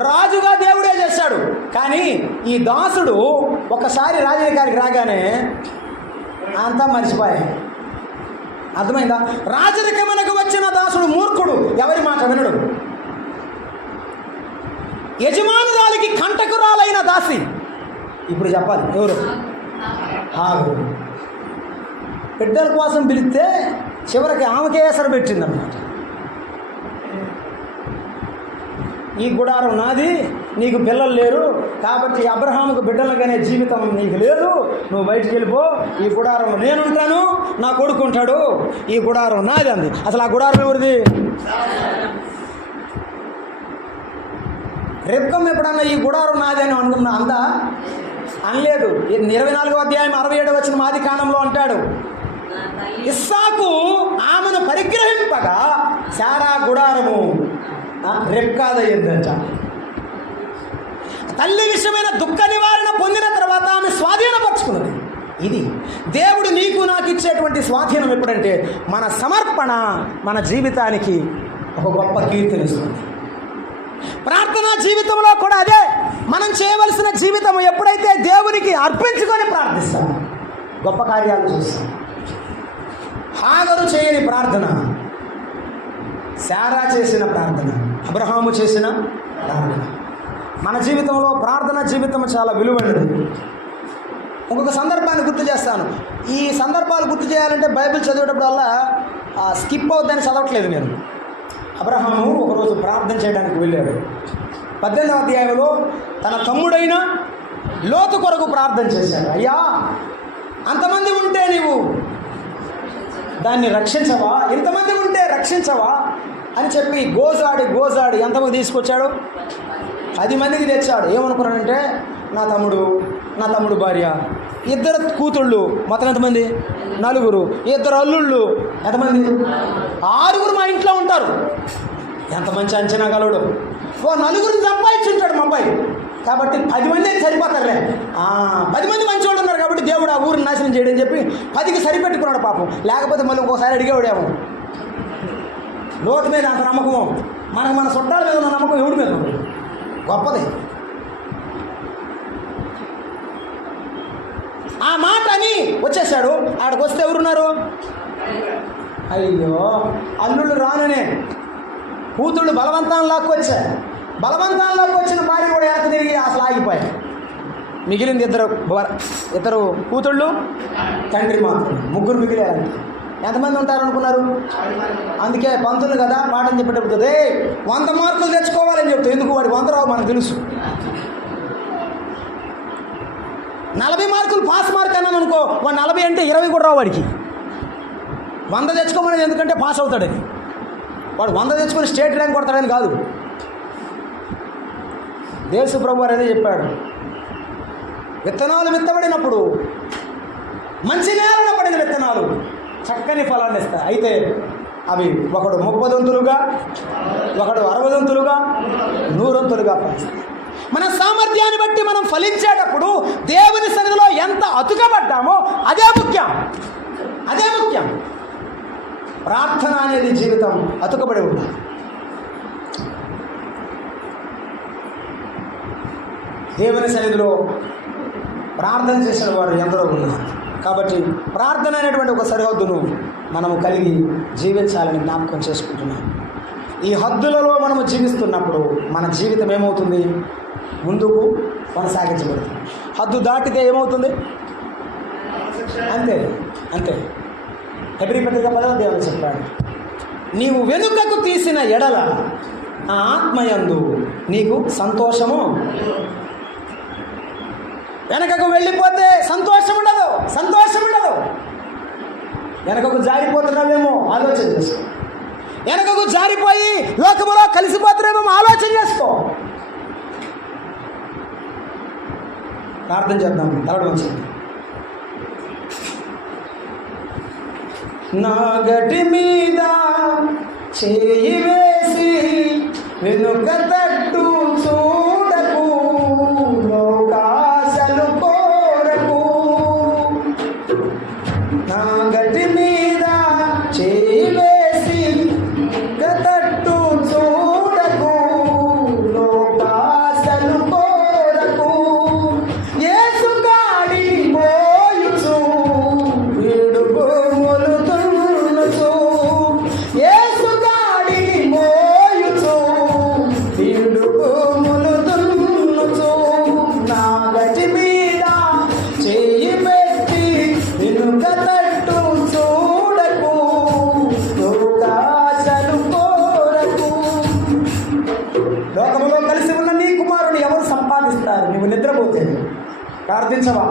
రాజుగా దేవుడే చేశాడు. కానీ ఈ దాసుడు ఒకసారి రాజరికానికి రాగానే అంతా మర్చిపోయాయి. అర్థమైందా? రాజరికమునకు వచ్చిన దాసుడు మూర్ఖుడు, ఎవరి మాట వినడు. యజమానురాలికి కంటకురాలైన దాసి. ఇప్పుడు చెప్పాలి ఎవరు? బిడ్డల కోసం పిలిస్తే చివరికి ఆమెకే ఎసరు పెట్టిందన్నమాట. ఈ గుడారం నాది, నీకు పిల్లలు లేరు, కాబట్టి అబ్రహాముకు బిడ్డలుగానే జీవితం నీకు లేదు, నువ్వు బయటికి వెళ్ళిపో, ఈ గుడారం నేనుంటాను, నా కొడుకుంటాడు, ఈ గుడారం నాది అంది. అసలు ఆ గుడారం ఎవరిది? రెబ్కం ఎప్పుడన్నా ఈ గుడారం నాది అని అనుకున్నా? అనలేదు. 24వ అధ్యాయం 67వ వచనం ఆది కాండంలో అంటాడు, ఇస్సాకు ఆమెను పరిగ్రహింపగా శారా గుడారము రెబ్కాదయ్యిందంట. తల్లి విషయమైన దుఃఖ నివారణ పొందిన తర్వాత ఆమె స్వాధీనపరుచుకున్నది. ఇది దేవుడు నీకు నాకు ఇచ్చేటువంటి స్వాధీనం. ఎప్పుడంటే మన సమర్పణ మన జీవితానికి ఒక గొప్ప కీర్తినిస్తుంది. ప్రార్థనా జీవితంలో కూడా అదే మనం చేయవలసిన జీవితం. ఎప్పుడైతే దేవునికి అర్పించుకొని ప్రార్థిస్తాం, గొప్ప కార్యాలు చూస్తాం. హాగరు చేయని ప్రార్థన, శారా చేసిన ప్రార్థన, అబ్రహాము చేసిన ప్రార్థన. మన జీవితంలో ప్రార్థనా జీవితం చాలా విలువైనది. ఇంకొక సందర్భాన్ని గుర్తు చేస్తాను. ఈ సందర్భాలు గుర్తు చేయాలంటే బైబిల్ చదివేటప్పుడల్లా స్కిప్ అవుద్దని చదవట్లేదు నేను. అబ్రహాము ఒకరోజు ప్రార్థన చేయడానికి వెళ్ళాడు. 18వ అధ్యాయంలో తన తమ్ముడైన లోతు కొరకు ప్రార్థన చేశాడు. అయ్యా, అంతమంది ఉంటే నీవు దాన్ని రక్షించవా? ఇంతమంది ఉంటే రక్షించవా అని చెప్పి గోజాడి ఎంతమంది తీసుకొచ్చాడు? 10 మందికి తెచ్చాడు. ఏమనుకున్నాడంటే, నా తమ్ముడు భార్య, 2 కూతుళ్ళు, మొత్తం ఎంతమంది? 4, 2 అల్లుళ్ళు, ఎంతమంది? 6 మా ఇంట్లో ఉంటారు. ఎంత మంచి అంచనా గలడు! 4 సంపాదించుంటాడు మా అబ్బాయి, కాబట్టి 10 మంది సరిపోతారులే. 10 మంది మంచి వాళ్ళు ఉన్నారు కాబట్టి దేవుడు ఆ ఊరిని నాశనం చేయడని చెప్పి 10కి సరిపెట్టుకున్నాడు పాపం. లేకపోతే మళ్ళీ ఇంకోసారి అడిగేవాడేమో. లోతు మీద అంత నమ్మకము, మన చుట్టాల మీద ఉన్న నమ్మకం ఎవడి మీద ఉంది? గొప్పది. ఆ మాట అని వచ్చేసాడు. ఆడికి వస్తే ఎవరున్నారు? అయ్యో, అల్లుళ్ళు రాననే కూతుళ్ళు బలవంతాలకు వచ్చిన భార్య కూడా వెనక్కి తిరిగి అసలు ఆగిపోయాయి. మిగిలింది 2 కూతుళ్ళు, తండ్రి మాత్రం, 3 మిగిలారు. ఎంతమంది ఉంటారు అనుకున్నారు? అందుకే పంతులు కదా పాఠం చెప్పేటప్పుడు 100 మార్కులు తెచ్చుకోవాలని చెప్తావు. ఎందుకు? వాడి 100 రావు మనకు తెలుసు. 40 మార్కులు పాస్ మార్క్ అన్నాను అనుకో, వాడు 40 అంటే 20 కూడా రావు వాడికి. 100 తెచ్చుకోమనేది ఎందుకంటే పాస్ అవుతాడని. వాడు 100 తెచ్చుకొని స్టేట్ ర్యాంక్ కొడతాడని కాదు. యేసు ప్రభు అనేది చెప్పాడు, విత్తనాలు విత్తబడినప్పుడు మంచి నేలన పడిన విత్తనాలు చక్కని ఫలాన్ని ఇస్తాయి. అయితే అవి ఒకడు 30 దంతులుగా, ఒకడు 60 దంతులుగా, 100 దంతులుగా ఫలిస్తాయి. మన సామర్థ్యాన్ని బట్టి మనం ఫలించేటప్పుడు దేవుని సన్నిధిలో ఎంత అతుకబడ్డామో అదే ముఖ్యం. అదే ముఖ్యం. ప్రార్థన అనేది జీవితం అతుకబడి ఉండాలి. దేవుని సన్నిధిలో ప్రార్థన చేసిన వారు ఎందరో ఉన్నారు. కాబట్టి ప్రార్థన అనేటువంటి ఒక సరిహద్దును మనము కలిగి జీవించాలని జ్ఞాపకం చేసుకుంటున్నాం. ఈ హద్దులలో మనము జీవిస్తున్నప్పుడు మన జీవితం ఏమవుతుంది? ముందుకు కొనసాగించబడుతుంది. హద్దు దాటితే ఏమవుతుంది? అంతే అంతే. హెబ్రీ పత్రిక 10వ అధ్యాయంలో చెప్పాడు, నీవు వెనుకకు తీసిన ఎడల ఆ ఆత్మయందు నీకు సంతోషము. వెనకకు వెళ్ళిపోతే సంతోషం ఉండదు, సంతోషం ఉండదు. వెనకకు జారిపోతున్నావేమో ఆలోచన చేసుకో. వెనకకు జారిపోయి లోకములో కలిసిపోతున్నామేమో ఆలోచన చేసుకో. ప్రార్థన చేద్దాం. తలడు వచ్చింది. నా గటి మీద చేయి వేసి వెనుక తట్టు చూడకు, లోకాశలు కోరకు. నా గటి మీద చేయి వేసి వెనుక తట్టు చూడకు, లోకాశలు కోరకు. యేసు గాడి మోయుచు విడుగు మొలుతున్నుచు, యేసు గాడి మోయుచు విడుగు మొలుతున్నుచు. నా గటి మీద చేయి పెట్టి వెనుక తట్టు చూడకు, లోకాశలు కోరకు. లోకములో కలిసి ఉన్న నీ కుమారుని ఎవరు సంపాదిస్తారు? నువ్వు నిద్రపోతే ప్రార్థించవా?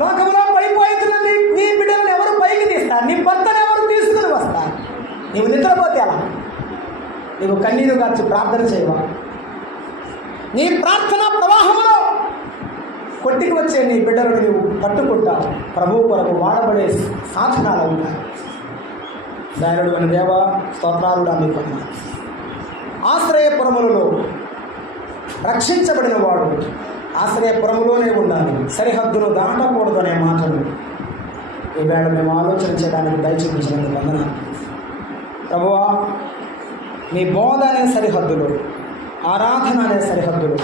లోకంలో పడిపోతున్న నీ బిడ్డలను ఎవరు పైకి తీస్తారు? నీ భర్తను ఎవరు తీసుకుని వస్తారు? నీవు నిద్రపోతే అలా నీవు కన్నీరు కాచి ప్రార్థన చేయవా? నీ ప్రార్థన ప్రవాహంలో కొట్టికి వచ్చే నీ బిడ్డలను నీవు పట్టుకుంటావు. ప్రభువు కొరకు వాడబడే సాధనాలు ఉంటాయి. దయాళుడు అని దేవ స్తోత్రాలు మీకు. ఆశ్రయపురములలో రక్షించబడిన వాడు ఆశ్రయపురములోనే ఉండాలి, సరిహద్దును దాటకూడదు అనే మాటలు ఈవేళ మేము ఆలోచన చేయడానికి దయచూపించినందుకు వందనాలు. ప్రభువా, మీ బోధ అనే సరిహద్దులు, ఆరాధన అనే సరిహద్దులు,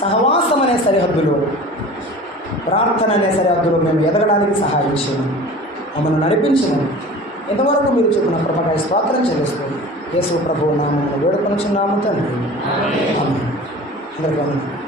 సహవాసం అనే సరిహద్దులు, ప్రార్థన అనే సరిహద్దులు మేము ఎదగడానికి సహాయం చేయమని మమ్మల్ని నడిపించమని ఇంతవరకు మీరు చెప్పిన కృపకై స్తోత్రం చెల్లిస్తుంది. యేసు ప్రభువు నామమున వేడుకొనుచున్నాము తండ్రి. ఆమేన్. అందరికీ వందనాలు.